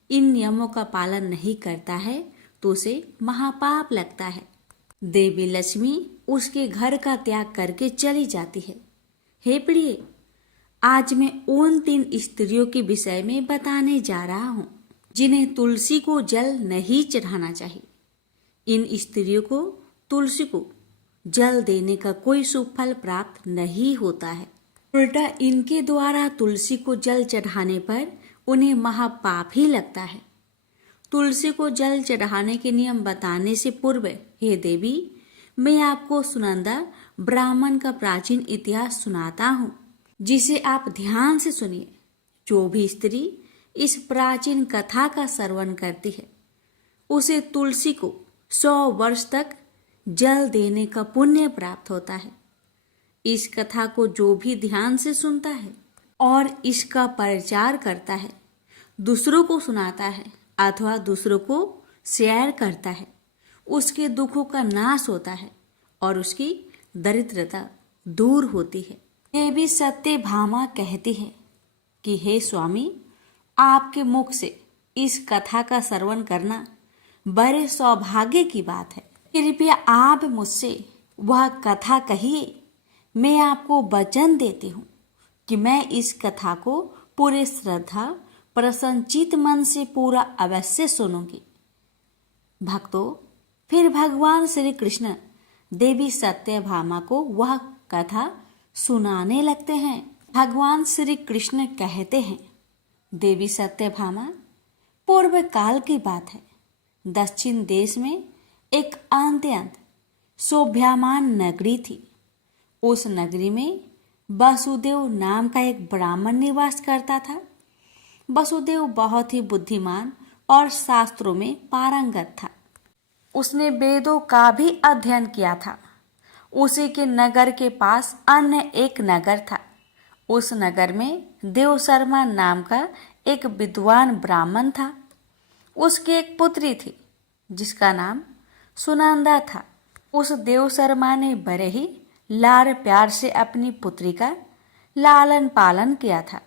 इन नियमों का पालन नहीं करता है तो उसे महापाप लगता है। देवी लक्ष्मी उसके घर का त्याग करके चली जाती है। हे प्रिय, आज मैं उन 3 स्त्रियों के विषय में बताने जा रहा हूँ जिन्हें तुलसी को जल नहीं चढ़ाना चाहिए। इन स्त्रियों को तुलसी को जल देने का कोई शुभ फल प्राप्त नहीं होता है, उल्टा इनके द्वारा तुलसी को जल चढ़ाने पर उन्हें महापाप ही लगता है। तुलसी को जल चढ़ाने के नियम बताने से पूर्व हे देवी, मैं आपको सुनंदा ब्राह्मण का प्राचीन इतिहास सुनाता हूँ, जिसे आप ध्यान से सुनिए। जो भी स्त्री इस प्राचीन कथा का श्रवण करती है उसे तुलसी को 100 वर्ष तक जल देने का पुण्य प्राप्त होता है। इस कथा को जो भी ध्यान से सुनता है और इसका प्रचार करता है, दूसरों को सुनाता है अथवा दूसरों को शेयर करता है, उसके दुखों का नाश होता है और उसकी दरिद्रता दूर होती है। देवी सत्यभामा कहती है कि हे स्वामी, आपके मुख से इस कथा का श्रवण करना बड़े सौभाग्य की बात है। कृपया आप मुझसे वह कथा कहिए। मैं आपको वचन देती हूँ कि मैं इस कथा को पूरे श्रद्धा प्रसन्नचित मन से पूरा अवश्य सुनूंगी। भक्तों, फिर भगवान श्री कृष्ण देवी सत्यभामा को वह कथा सुनाने लगते हैं। भगवान श्री कृष्ण कहते हैं, देवी सत्यभामा, पूर्व काल की बात है। दक्षिण देश में एक अत्यंत शोभायमान नगरी थी। उस नगरी में वसुदेव नाम का एक ब्राह्मण निवास करता था। वसुदेव बहुत ही बुद्धिमान और शास्त्रों में पारंगत था। उसने वेदों का भी अध्ययन किया था। उसी के नगर के पास अन्य एक नगर था। उस नगर में देवशर्मा नाम का एक विद्वान ब्राह्मण था। उसकी एक पुत्री थी जिसका नाम सुनंदा था। उस देवशर्मा ने बड़े ही लाड़ प्यार से अपनी पुत्री का लालन पालन किया था।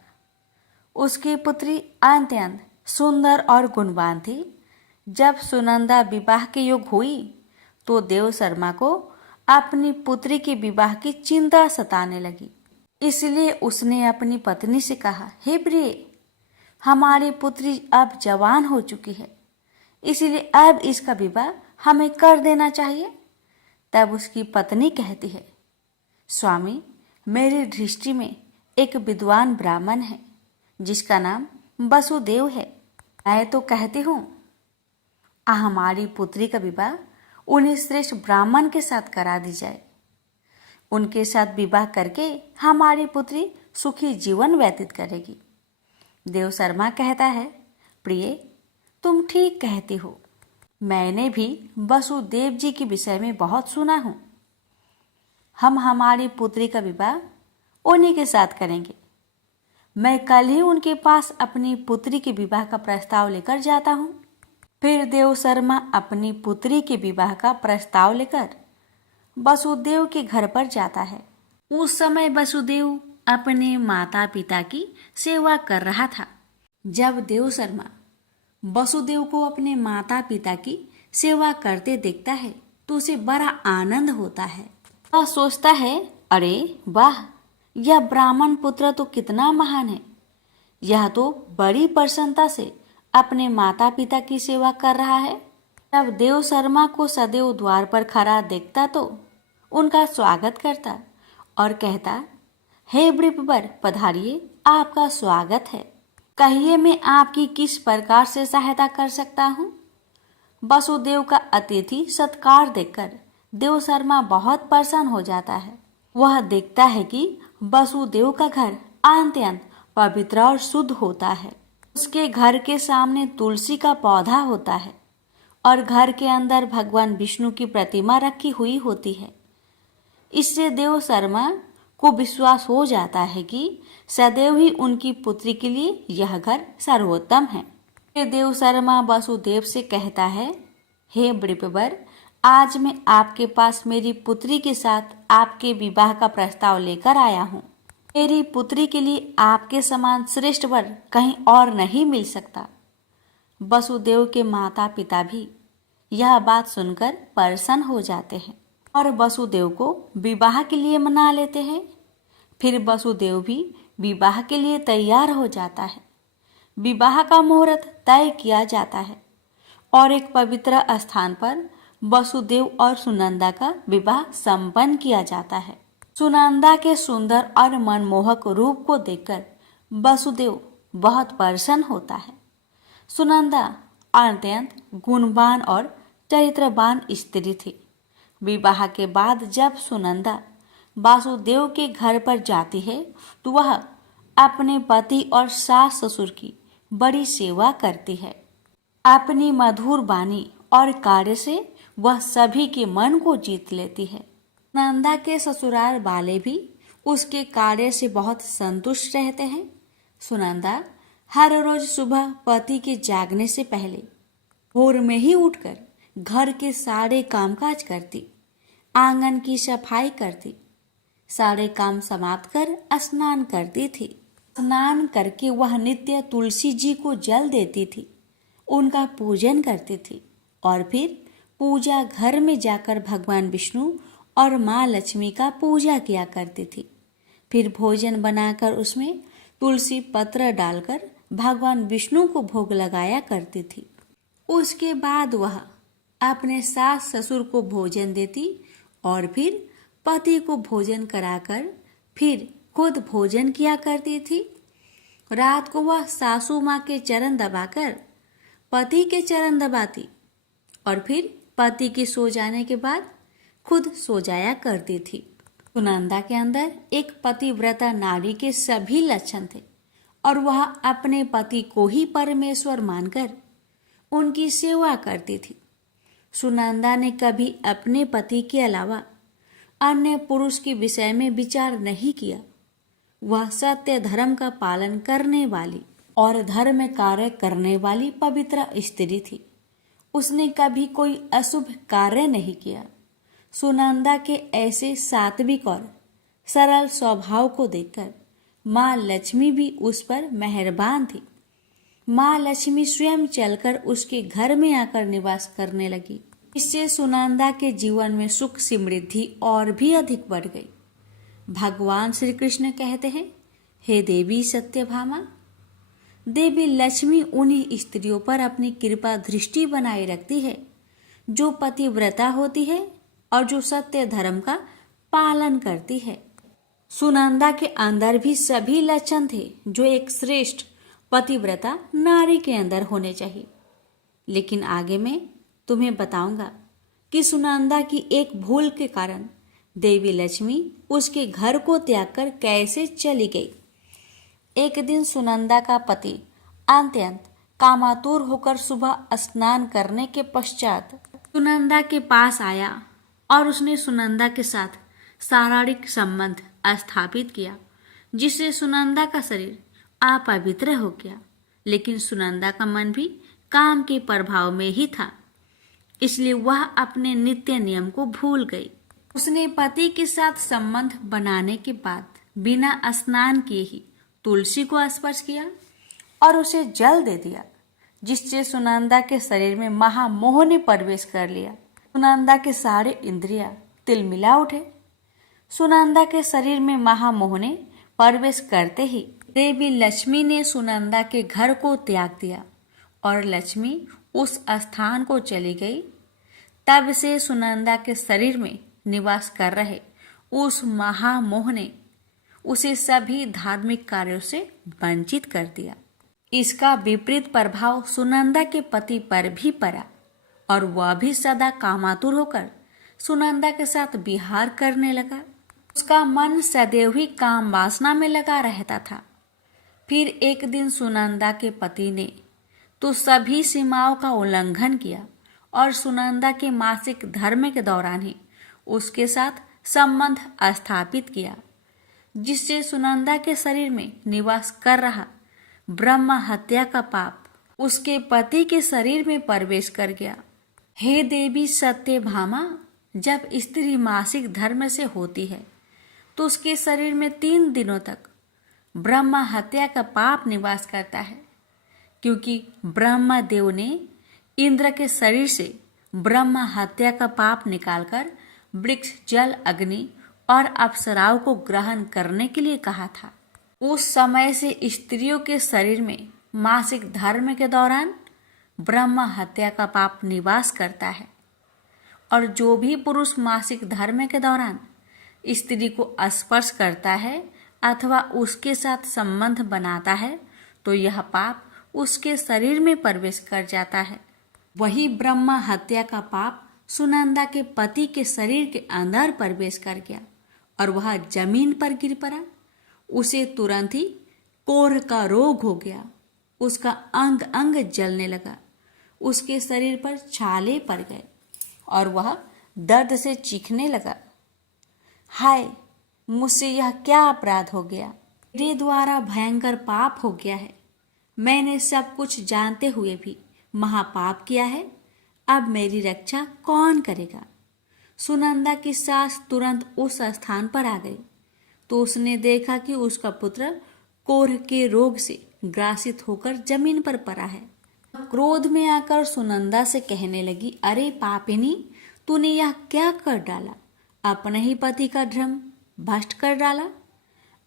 उसकी पुत्री अत्यंत सुंदर और गुणवान थी। जब सुनंदा विवाह के योग हुई तो देवशर्मा को अपनी पुत्री के विवाह की चिंता सताने लगी। इसलिए उसने अपनी पत्नी से कहा, हे प्रिय, हमारी पुत्री अब जवान हो चुकी है, इसलिए अब इसका विवाह हमें कर देना चाहिए। तब उसकी पत्नी कहती है, स्वामी, मेरी दृष्टि में एक विद्वान ब्राह्मण है जिसका नाम वसुदेव है। मैं तो कहती हूँ हमारी पुत्री का विवाह उन्हें श्रेष्ठ ब्राह्मण के साथ करा दी जाए। उनके साथ विवाह करके हमारी पुत्री सुखी जीवन व्यतीत करेगी। देवशर्मा कहता है, प्रिय, तुम ठीक कहती हो। मैंने भी वसुदेव जी के विषय में बहुत सुना हूँ। हम हमारी पुत्री का विवाह उन्हीं के साथ करेंगे। मैं कल ही उनके पास अपनी पुत्री के विवाह का प्रस्ताव लेकर जाता हूँ। फिर देवशर्मा अपनी पुत्री के विवाह का प्रस्ताव लेकर वसुदेव के घर पर जाता है। उस समय वसुदेव अपने माता पिता की सेवा कर रहा था। जब देवशर्मा वसुदेव को अपने माता पिता की सेवा करते देखता है तो उसे बड़ा आनंद होता है। वह सोचता है, अरे वाह, यह ब्राह्मण पुत्र तो कितना महान है। यह तो बड़ी प्रसन्नता से अपने माता पिता की सेवा कर रहा है। तब देव शर्मा को सदैव द्वार पर खड़ा देखता तो उनका स्वागत करता और कहता, हे वृषवर, पधारिए, आपका स्वागत है। कहिए मैं आपकी किस प्रकार से सहायता कर सकता हूँ। वसुदेव का अतिथि सत्कार देखकर देव शर्मा बहुत प्रसन्न हो जाता है। वह देखता है कि वसुदेव का घर अत्यंत पवित्र और शुद्ध होता है। उसके घर के सामने तुलसी का पौधा होता है और घर के अंदर भगवान विष्णु की प्रतिमा रखी हुई होती है। इससे देव शर्मा को विश्वास हो जाता है कि सदैव ही उनकी पुत्री के लिए यह घर सर्वोत्तम है। देव शर्मा वसुदेव से कहता है, हे वृषवर, आज मैं आपके पास मेरी पुत्री के साथ आपके विवाह का प्रस्ताव लेकर आया हूँ। मेरी पुत्री के लिए आपके समान श्रेष्ठ वर कहीं और नहीं मिल सकता। वसुदेव के माता पिता भी यह बात सुनकर प्रसन्न हो जाते हैं और वसुदेव को विवाह के लिए मना लेते हैं। फिर वसुदेव भी विवाह के लिए तैयार हो जाता है। विवाह का मुहूर्त तय किया जाता है और एक पवित्र स्थान पर वसुदेव और सुनंदा का विवाह संपन्न किया जाता है। सुनंदा के सुंदर और मनमोहक रूप को देखकर वसुदेव बहुत प्रसन्न होता है। सुनंदा अत्यंत गुणवान और चरित्रवान स्त्री थी। विवाह के बाद जब सुनंदा वासुदेव के घर पर जाती है तो वह अपने पति और सास ससुर की बड़ी सेवा करती है। अपनी मधुर वाणी और कार्य से वह सभी के मन को जीत लेती है। सुनंदा के ससुराल वाले भी उसके कार्य से बहुत संतुष्ट रहते हैं। सुनंदा हर रोज सुबह पति के जागने से पहले भोर में ही उठकर घर के सारे कामकाज करती, आंगन की सफाई करती, सारे काम समाप्त कर स्नान करती थी। स्नान करके वह नित्य तुलसी जी को जल देती थी, उनका पूजन करती थी और फिर पूजा घर में जाकर भगवान विष्णु और माँ लक्ष्मी का पूजा किया करती थी। फिर भोजन बनाकर उसमें तुलसी पत्र डालकर भगवान विष्णु को भोग लगाया करती थी। उसके बाद वह अपने सास ससुर को भोजन देती और फिर पति को भोजन कराकर फिर खुद भोजन किया करती थी। रात को वह सासू माँ के चरण दबाकर पति के चरण दबाती और फिर पति के सो जाने के बाद खुद सो जाया करती थी। सुनंदा के अंदर एक पतिव्रता नारी के सभी लक्षण थे और वह अपने पति को ही परमेश्वर मानकर उनकी सेवा करती थी। सुनंदा ने कभी अपने पति के अलावा अन्य पुरुष के विषय में विचार नहीं किया। वह सत्य धर्म का पालन करने वाली और धर्म कार्य करने वाली पवित्र स्त्री थी। उसने कभी कोई अशुभ कार्य नहीं किया। सुनंदा के ऐसे सात्विक और सरल स्वभाव को देखकर माँ लक्ष्मी भी उस पर मेहरबान थी। माँ लक्ष्मी स्वयं चलकर उसके घर में आकर निवास करने लगी। इससे सुनंदा के जीवन में सुख समृद्धि और भी अधिक बढ़ गई। भगवान श्री कृष्ण कहते हैं, हे देवी सत्यभामा, देवी लक्ष्मी उन्हीं स्त्रियों पर अपनी कृपा दृष्टि बनाए रखती है जो पतिव्रता होती है और जो सत्य धर्म का पालन करती है। सुनंदा के अंदर भी सभी लक्षण थे जो एक श्रेष्ठ पतिव्रता नारी के अंदर होने चाहिए। लेकिन आगे मैं तुम्हें बताऊंगा कि सुनंदा की एक भूल के कारण देवी लक्ष्मी उसके घर को त्याग कर कैसे चली गई। एक दिन सुनंदा का पति अत्यंत कामातुर होकर सुबह स्नान करने के पश्चात सुनंदा के पास आया और उसने सुनंदा के साथ शारीरिक संबंध स्थापित किया, जिससे सुनंदा का शरीर अपवित्र हो गया। लेकिन सुनंदा का मन भी काम के प्रभाव में ही था, इसलिए वह अपने नित्य नियम को भूल गई। उसने पति के साथ संबंध बनाने के बाद बिना स्नान किए ही तुलसी को स्पर्श किया और उसे जल दे दिया, जिससे सुनंदा के शरीर में महामोह ने प्रवेश कर लिया। सुनंदा के सारे इंद्रियां तिलमिला उठे। सुनंदा के शरीर में महामोह ने प्रवेश करते ही देवी लक्ष्मी ने सुनंदा के घर को त्याग दिया और लक्ष्मी उस स्थान को चली गई। तब से सुनंदा के शरीर में निवास कर रहे उस महामोह ने उसे सभी धार्मिक कार्यों से वंचित कर दिया। इसका विपरीत प्रभाव सुनंदा के पति पर भी पड़ा और वह भी सदा कामातुर होकर सुनंदा के साथ विहार करने लगा। उसका मन सदैव ही काम वासना में लगा रहता था। फिर एक दिन सुनंदा के पति ने तो सभी सीमाओं का उल्लंघन किया और सुनंदा के मासिक धर्म के दौरान ही उसके साथ संबंध स्थापित किया, जिससे सुनंदा के शरीर में निवास कर रहा ब्रह्म हत्या का पाप उसके पति के शरीर में प्रवेश कर गया। हे देवी सत्यभामा, जब स्त्री मासिक धर्म से होती है तो उसके शरीर में 3 दिनों तक ब्रह्म हत्या का पाप निवास करता है, क्योंकि ब्रह्मदेव ने इंद्र के शरीर से ब्रह्म हत्या का पाप निकालकर वृक्ष, जल, अग्नि और अप्सराओं को ग्रहण करने के लिए कहा था। उस समय से स्त्रियों के शरीर में मासिक धर्म के दौरान ब्रह्म हत्या का पाप निवास करता है, और जो भी पुरुष मासिक धर्म के दौरान स्त्री को स्पर्श करता है अथवा उसके साथ संबंध बनाता है तो यह पाप उसके शरीर में प्रवेश कर जाता है। वही ब्रह्म हत्या का पाप सुनंदा के पति के शरीर के अंदर प्रवेश कर गया और वह जमीन पर गिर पड़ा। उसे तुरंत ही कोढ़ का रोग हो गया। उसका अंग अंग जलने लगा। उसके शरीर पर छाले पड़ गए और वह दर्द से चीखने लगा। हाय, मुझसे यह क्या अपराध हो गया? मेरे द्वारा भयंकर पाप हो गया है। मैंने सब कुछ जानते हुए भी महापाप किया है। अब मेरी रक्षा कौन करेगा? सुनंदा की सास तुरंत उस स्थान पर आ गई तो उसने देखा कि उसका पुत्र कोढ़ के रोग से ग्रासित होकर जमीन पर पड़ा है। क्रोध में आकर सुनंदा से कहने लगी, अरे पापिनी, तूने यह क्या कर डाला? अपने ही पति का धर्म भ्रष्ट कर डाला।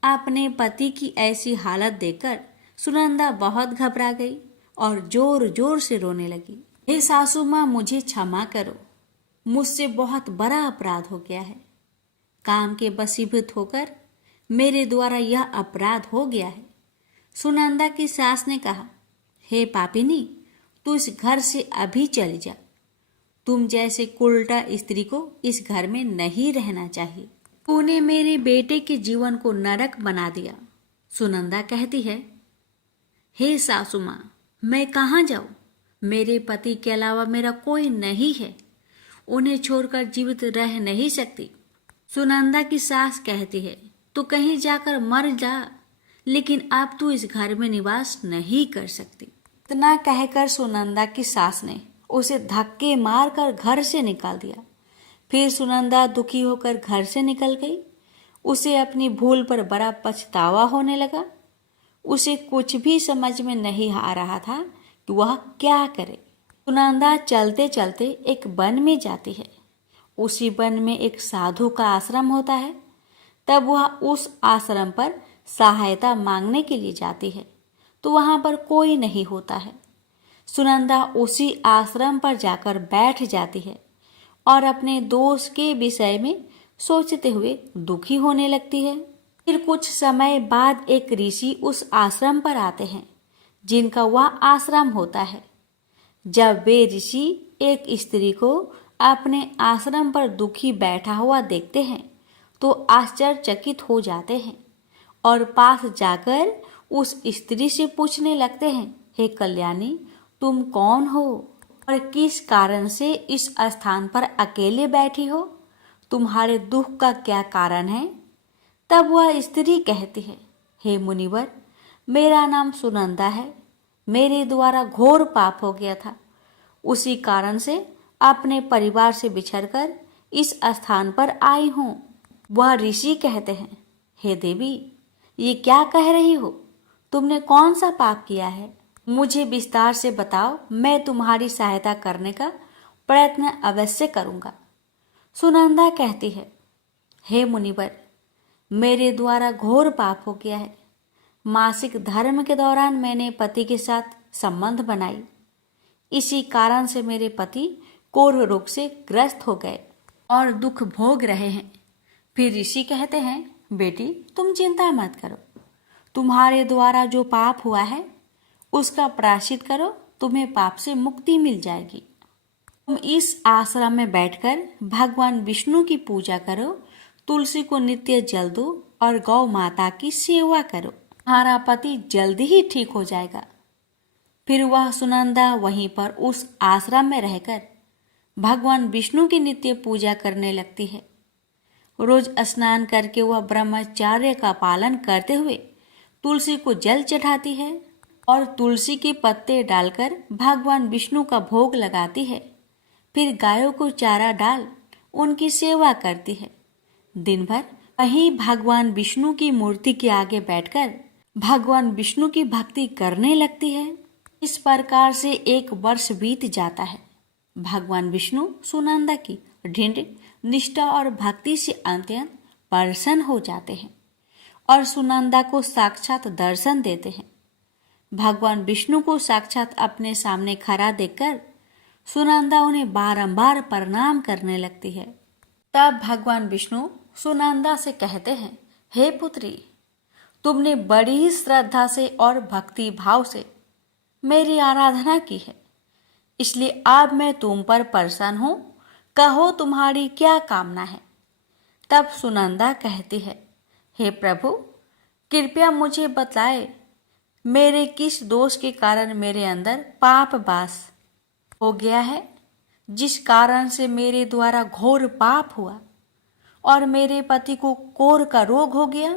अपने पति की ऐसी हालत देखकर सुनंदा बहुत घबरा गई और जोर जोर से रोने लगी। हे सासू माँ, मुझे क्षमा करो। मुझसे बहुत बड़ा अपराध हो गया है। काम के वशीभूत होकर मेरे द्वारा यह अपराध हो गया है। सुनंदा की सास ने कहा, हे पापिनी, तू इस घर से अभी चली जा। तुम जैसे कुलटा स्त्री को इस घर में नहीं रहना चाहिए। तूने मेरे बेटे के जीवन को नरक बना दिया। सुनंदा कहती है, हे सासू माँ, मैं कहाँ जाऊँ? मेरे पति के अलावा मेरा कोई नहीं है। उन्हें छोड़कर जीवित रह नहीं सकती। सुनंदा की सास कहती है, तू कहीं जाकर मर जा, लेकिन अब तू इस घर में निवास नहीं कर सकती। इतना कहकर सुनंदा की सास ने उसे धक्के मारकर घर से निकाल दिया। फिर सुनंदा दुखी होकर घर से निकल गई। उसे अपनी भूल पर बड़ा पछतावा होने लगा। उसे कुछ भी समझ में नहीं आ रहा था कि वह क्या करे। सुनंदा चलते चलते एक वन में जाती है। उसी वन में एक साधु का आश्रम होता है। तब वह उस आश्रम पर सहायता मांगने के लिए जाती है तो वहां पर कोई नहीं होता है। सुनंदा उसी आश्रम पर जाकर बैठ जाती है और अपने दोस्त के विषय में सोचते हुए दुखी होने लगती है। फिर कुछ समय बाद एक ऋषि उस आश्रम पर आते हैं जिनका वह आश्रम होता है। जब वे ऋषि एक स्त्री को अपने आश्रम पर दुखी बैठा हुआ देखते हैं तो आश्चर्यचकित हो जाते हैं और पास जाकर उस स्त्री से पूछने लगते हैं, हे कल्याणी, तुम कौन हो और किस कारण से इस स्थान पर अकेले बैठी हो? तुम्हारे दुख का क्या कारण है? तब वह स्त्री कहती है, हे मुनिवर, मेरा नाम सुनंदा है। मेरे द्वारा घोर पाप हो गया था। उसी कारण से अपने परिवार से बिछड़कर इस स्थान पर आई हूँ। वह ऋषि कहते हैं, हे देवी, ये क्या कह रही हो? तुमने कौन सा पाप किया है? मुझे विस्तार से बताओ, मैं तुम्हारी सहायता करने का प्रयत्न अवश्य करूंगा। सुनंदा कहती है, हे मुनिवर, मेरे द्वारा घोर पाप हो गया है। मासिक धर्म के दौरान मैंने पति के साथ संबंध बनाई। इसी कारण से मेरे पति कोढ़ रोग से ग्रस्त हो गए और दुख भोग रहे हैं। फिर ऋषि कहते हैं, बेटी तुम चिंता मत करो, तुम्हारे द्वारा जो पाप हुआ है उसका प्रायश्चित करो, तुम्हें पाप से मुक्ति मिल जाएगी। तुम इस आश्रम में बैठकर भगवान विष्णु की पूजा करो, तुलसी को नित्य जल दो और गौ माता की सेवा करो। तुम्हारा पति जल्दी ही ठीक हो जाएगा। फिर वह सुनंदा वहीं पर उस आश्रम में रहकर भगवान विष्णु की नित्य पूजा करने लगती है। रोज स्नान करके वह ब्रह्मचर्य का पालन करते हुए तुलसी को जल चढ़ाती है और तुलसी के पत्ते डालकर भगवान विष्णु का भोग लगाती है। फिर गायों को चारा डाल उनकी सेवा करती है। दिन भर वहीं भगवान विष्णु की मूर्ति के आगे बैठकर भगवान विष्णु की भक्ति करने लगती है। इस प्रकार से 1 वर्ष बीत जाता है। भगवान विष्णु सुनंदा की दृढ़ निष्ठा और भक्ति से अत्यंत प्रसन्न हो जाते हैं और सुनंदा को साक्षात दर्शन देते हैं। भगवान विष्णु को साक्षात अपने सामने खड़ा देखकर सुनंदा उन्हें बारंबार प्रणाम करने लगती है। तब भगवान विष्णु सुनंदा से कहते हैं, हे पुत्री, तुमने बड़ी ही श्रद्धा से और भक्ति भाव से मेरी आराधना की है, इसलिए अब मैं तुम पर प्रसन्न हूं। कहो तुम्हारी क्या कामना है। तब सुनंदा कहती है, हे प्रभु, कृपया मुझे बतलाए मेरे किस दोष के कारण मेरे अंदर पाप वास हो गया है, जिस कारण से मेरे द्वारा घोर पाप हुआ और मेरे पति को कोढ़ का रोग हो गया।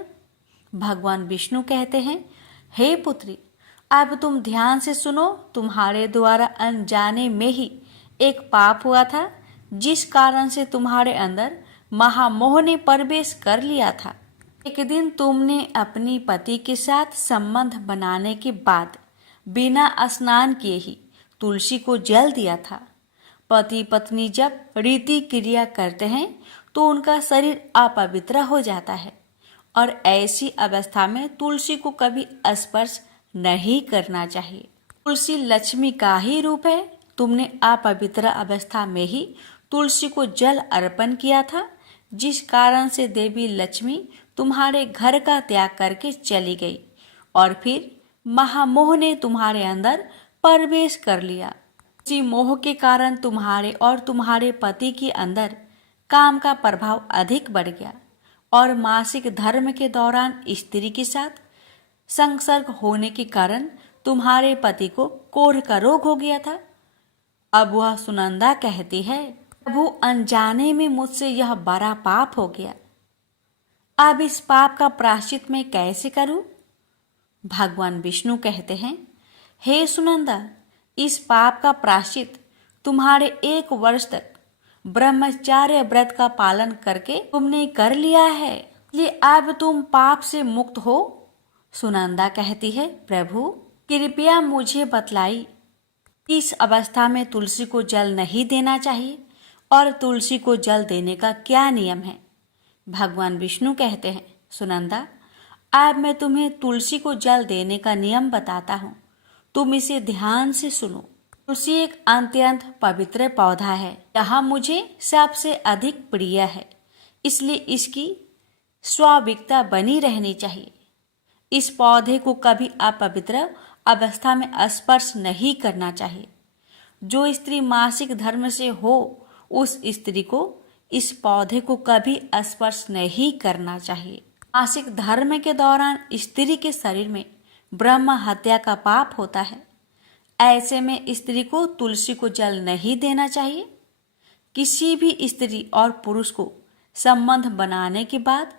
भगवान विष्णु कहते हैं, हे पुत्री, अब तुम ध्यान से सुनो। तुम्हारे द्वारा अनजाने में ही एक पाप हुआ था, जिस कारण से तुम्हारे अंदर महामोह ने प्रवेश कर लिया था। एक दिन तुमने अपनी पति के साथ संबंध बनाने के बाद बिना स्नान किए ही तुलसी को जल दिया था। पति पत्नी जब रीति क्रिया करते हैं तो उनका शरीर अपवित्र हो जाता है और ऐसी अवस्था में तुलसी को कभी स्पर्श नहीं करना चाहिए। तुलसी लक्ष्मी का ही रूप है। तुमने अपवित्र अवस्था में ही तुलसी को जल अर्पण किया था, जिस कारण से देवी लक्ष्मी तुम्हारे घर का त्याग करके चली गई और फिर महामोह ने तुम्हारे अंदर प्रवेश कर लिया। इसी मोह के कारण तुम्हारे और तुम्हारे पति के अंदर काम का प्रभाव अधिक बढ़ गया और मासिक धर्म के दौरान स्त्री के साथ संसर्ग होने के कारण तुम्हारे पति को कोढ़ का रोग हो गया था। अब वह सुनंदा कहती है, प्रभु, अनजाने में मुझसे यह बड़ा पाप हो गया। अब इस पाप का प्रायश्चित मैं कैसे करूं? भगवान विष्णु कहते हैं, हे सुनंदा, इस पाप का प्रायश्चित तुम्हारे 1 वर्ष तक ब्रह्मचर्य व्रत का पालन करके तुमने कर लिया है, इसलिए अब तुम पाप से मुक्त हो। सुनंदा कहती है, प्रभु, कृपया मुझे बतलाई, इस अवस्था में तुलसी को जल नहीं देना चाहिए और तुलसी को जल देने का क्या नियम है? भगवान विष्णु कहते हैं, सुनंदा, अब मैं तुम्हें तुलसी को जल देने का नियम बताता हूँ, तुम इसे ध्यान से सुनो। तुलसी एक अत्यंत पवित्र पौधा है, यह मुझे सबसे अधिक प्रिय है, इसलिए इसकी स्वाभाविकता बनी रहनी चाहिए। इस पौधे को कभी अपवित्र अवस्था में स्पर्श नहीं करना चाहिए। जो स्त्री मासिक धर्म से हो उस स्त्री को इस पौधे को कभी स्पर्श नहीं करना चाहिए। मासिक धर्म के दौरान स्त्री के शरीर में ब्रह्म हत्या का पाप होता है। ऐसे में स्त्री को तुलसी को जल नहीं देना चाहिए। किसी भी स्त्री और पुरुष को संबंध बनाने के बाद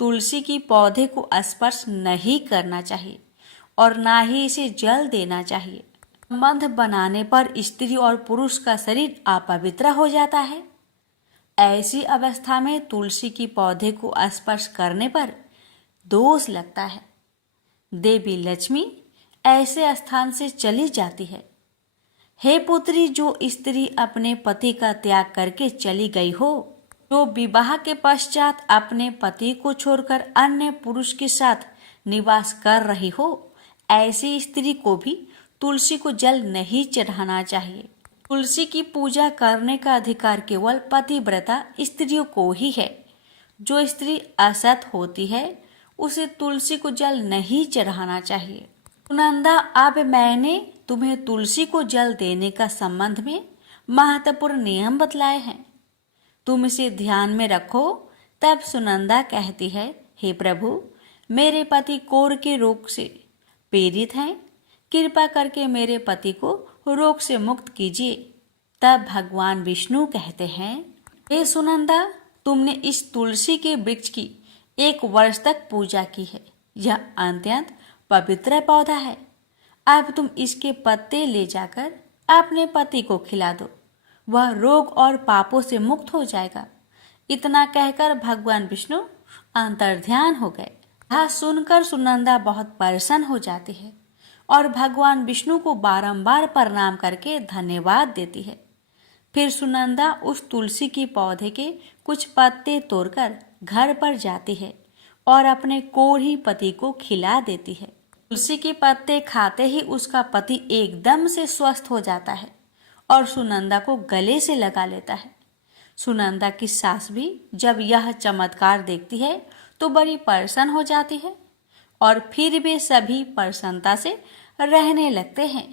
तुलसी की पौधे को स्पर्श नहीं करना चाहिए और ना ही इसे जल देना चाहिए। संबंध बनाने पर स्त्री और पुरुष का शरीर अपवित्र हो जाता है। ऐसी अवस्था में तुलसी की पौधे को स्पर्श करने पर दोष लगता है। देवी लक्ष्मी ऐसे स्थान से चली जाती है। हे पुत्री, जो स्त्री अपने पति का त्याग करके चली गई हो, जो विवाह के पश्चात अपने पति को छोड़कर अन्य पुरुष के साथ निवास कर रही हो, ऐसी स्त्री को भी तुलसी को जल नहीं चढ़ाना चाहिए। तुलसी की पूजा करने का अधिकार केवल पतिव्रता स्त्रियों को ही है। जो स्त्री असत होती है उसे तुलसी को जल नहीं चढ़ाना चाहिए। सुनंदा, अब मैंने तुम्हें तुलसी को जल देने का संबंध में महत्वपूर्ण नियम बतलाए हैं, तुम इसे ध्यान में रखो। तब सुनंदा कहती है, हे प्रभु, मेरे पति कोढ़ के रोग से पीड़ित हैं, कृपा करके मेरे पति को रोग से मुक्त कीजिए। तब भगवान विष्णु कहते हैं, हे सुनंदा, तुमने इस तुलसी के वृक्ष की 1 वर्ष तक पूजा की है। यह अत्यंत पवित्र पौधा है। अब तुम इसके पत्ते ले जाकर अपने पति को खिला दो, वह रोग और पापों से मुक्त हो जाएगा। इतना कहकर भगवान विष्णु अंतर्ध्यान हो गए। यह सुनकर सुनंदा बहुत प्रसन्न हो जाती है और भगवान विष्णु को बारंबार प्रणाम करके धन्यवाद देती है। फिर सुनंदा उस तुलसी की पौधे के कुछ पत्ते तोड़कर घर पर जाती है और अपने कोढ़ी पति को खिला देती है। तुलसी के पत्ते खाते ही उसका पति एकदम से स्वस्थ हो जाता है और सुनंदा को गले से लगा लेता है। सुनंदा की सास भी जब यह चमत्कार देखती है तो बड़ी प्रसन्न हो जाती है और फिर वे सभी प्रसन्नता से रहने लगते हैं।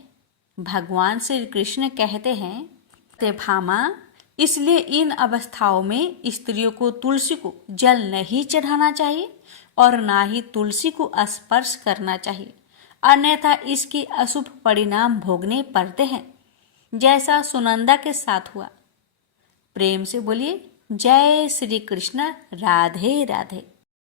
भगवान श्री कृष्ण कहते हैं, सत्यभामा, इसलिए इन अवस्थाओं में स्त्रियों को तुलसी को जल नहीं चढ़ाना चाहिए और ना ही तुलसी को स्पर्श करना चाहिए, अन्यथा इसके अशुभ परिणाम भोगने पड़ते हैं, जैसा सुनंदा के साथ हुआ। प्रेम से बोलिए, जय श्री कृष्ण। राधे राधे।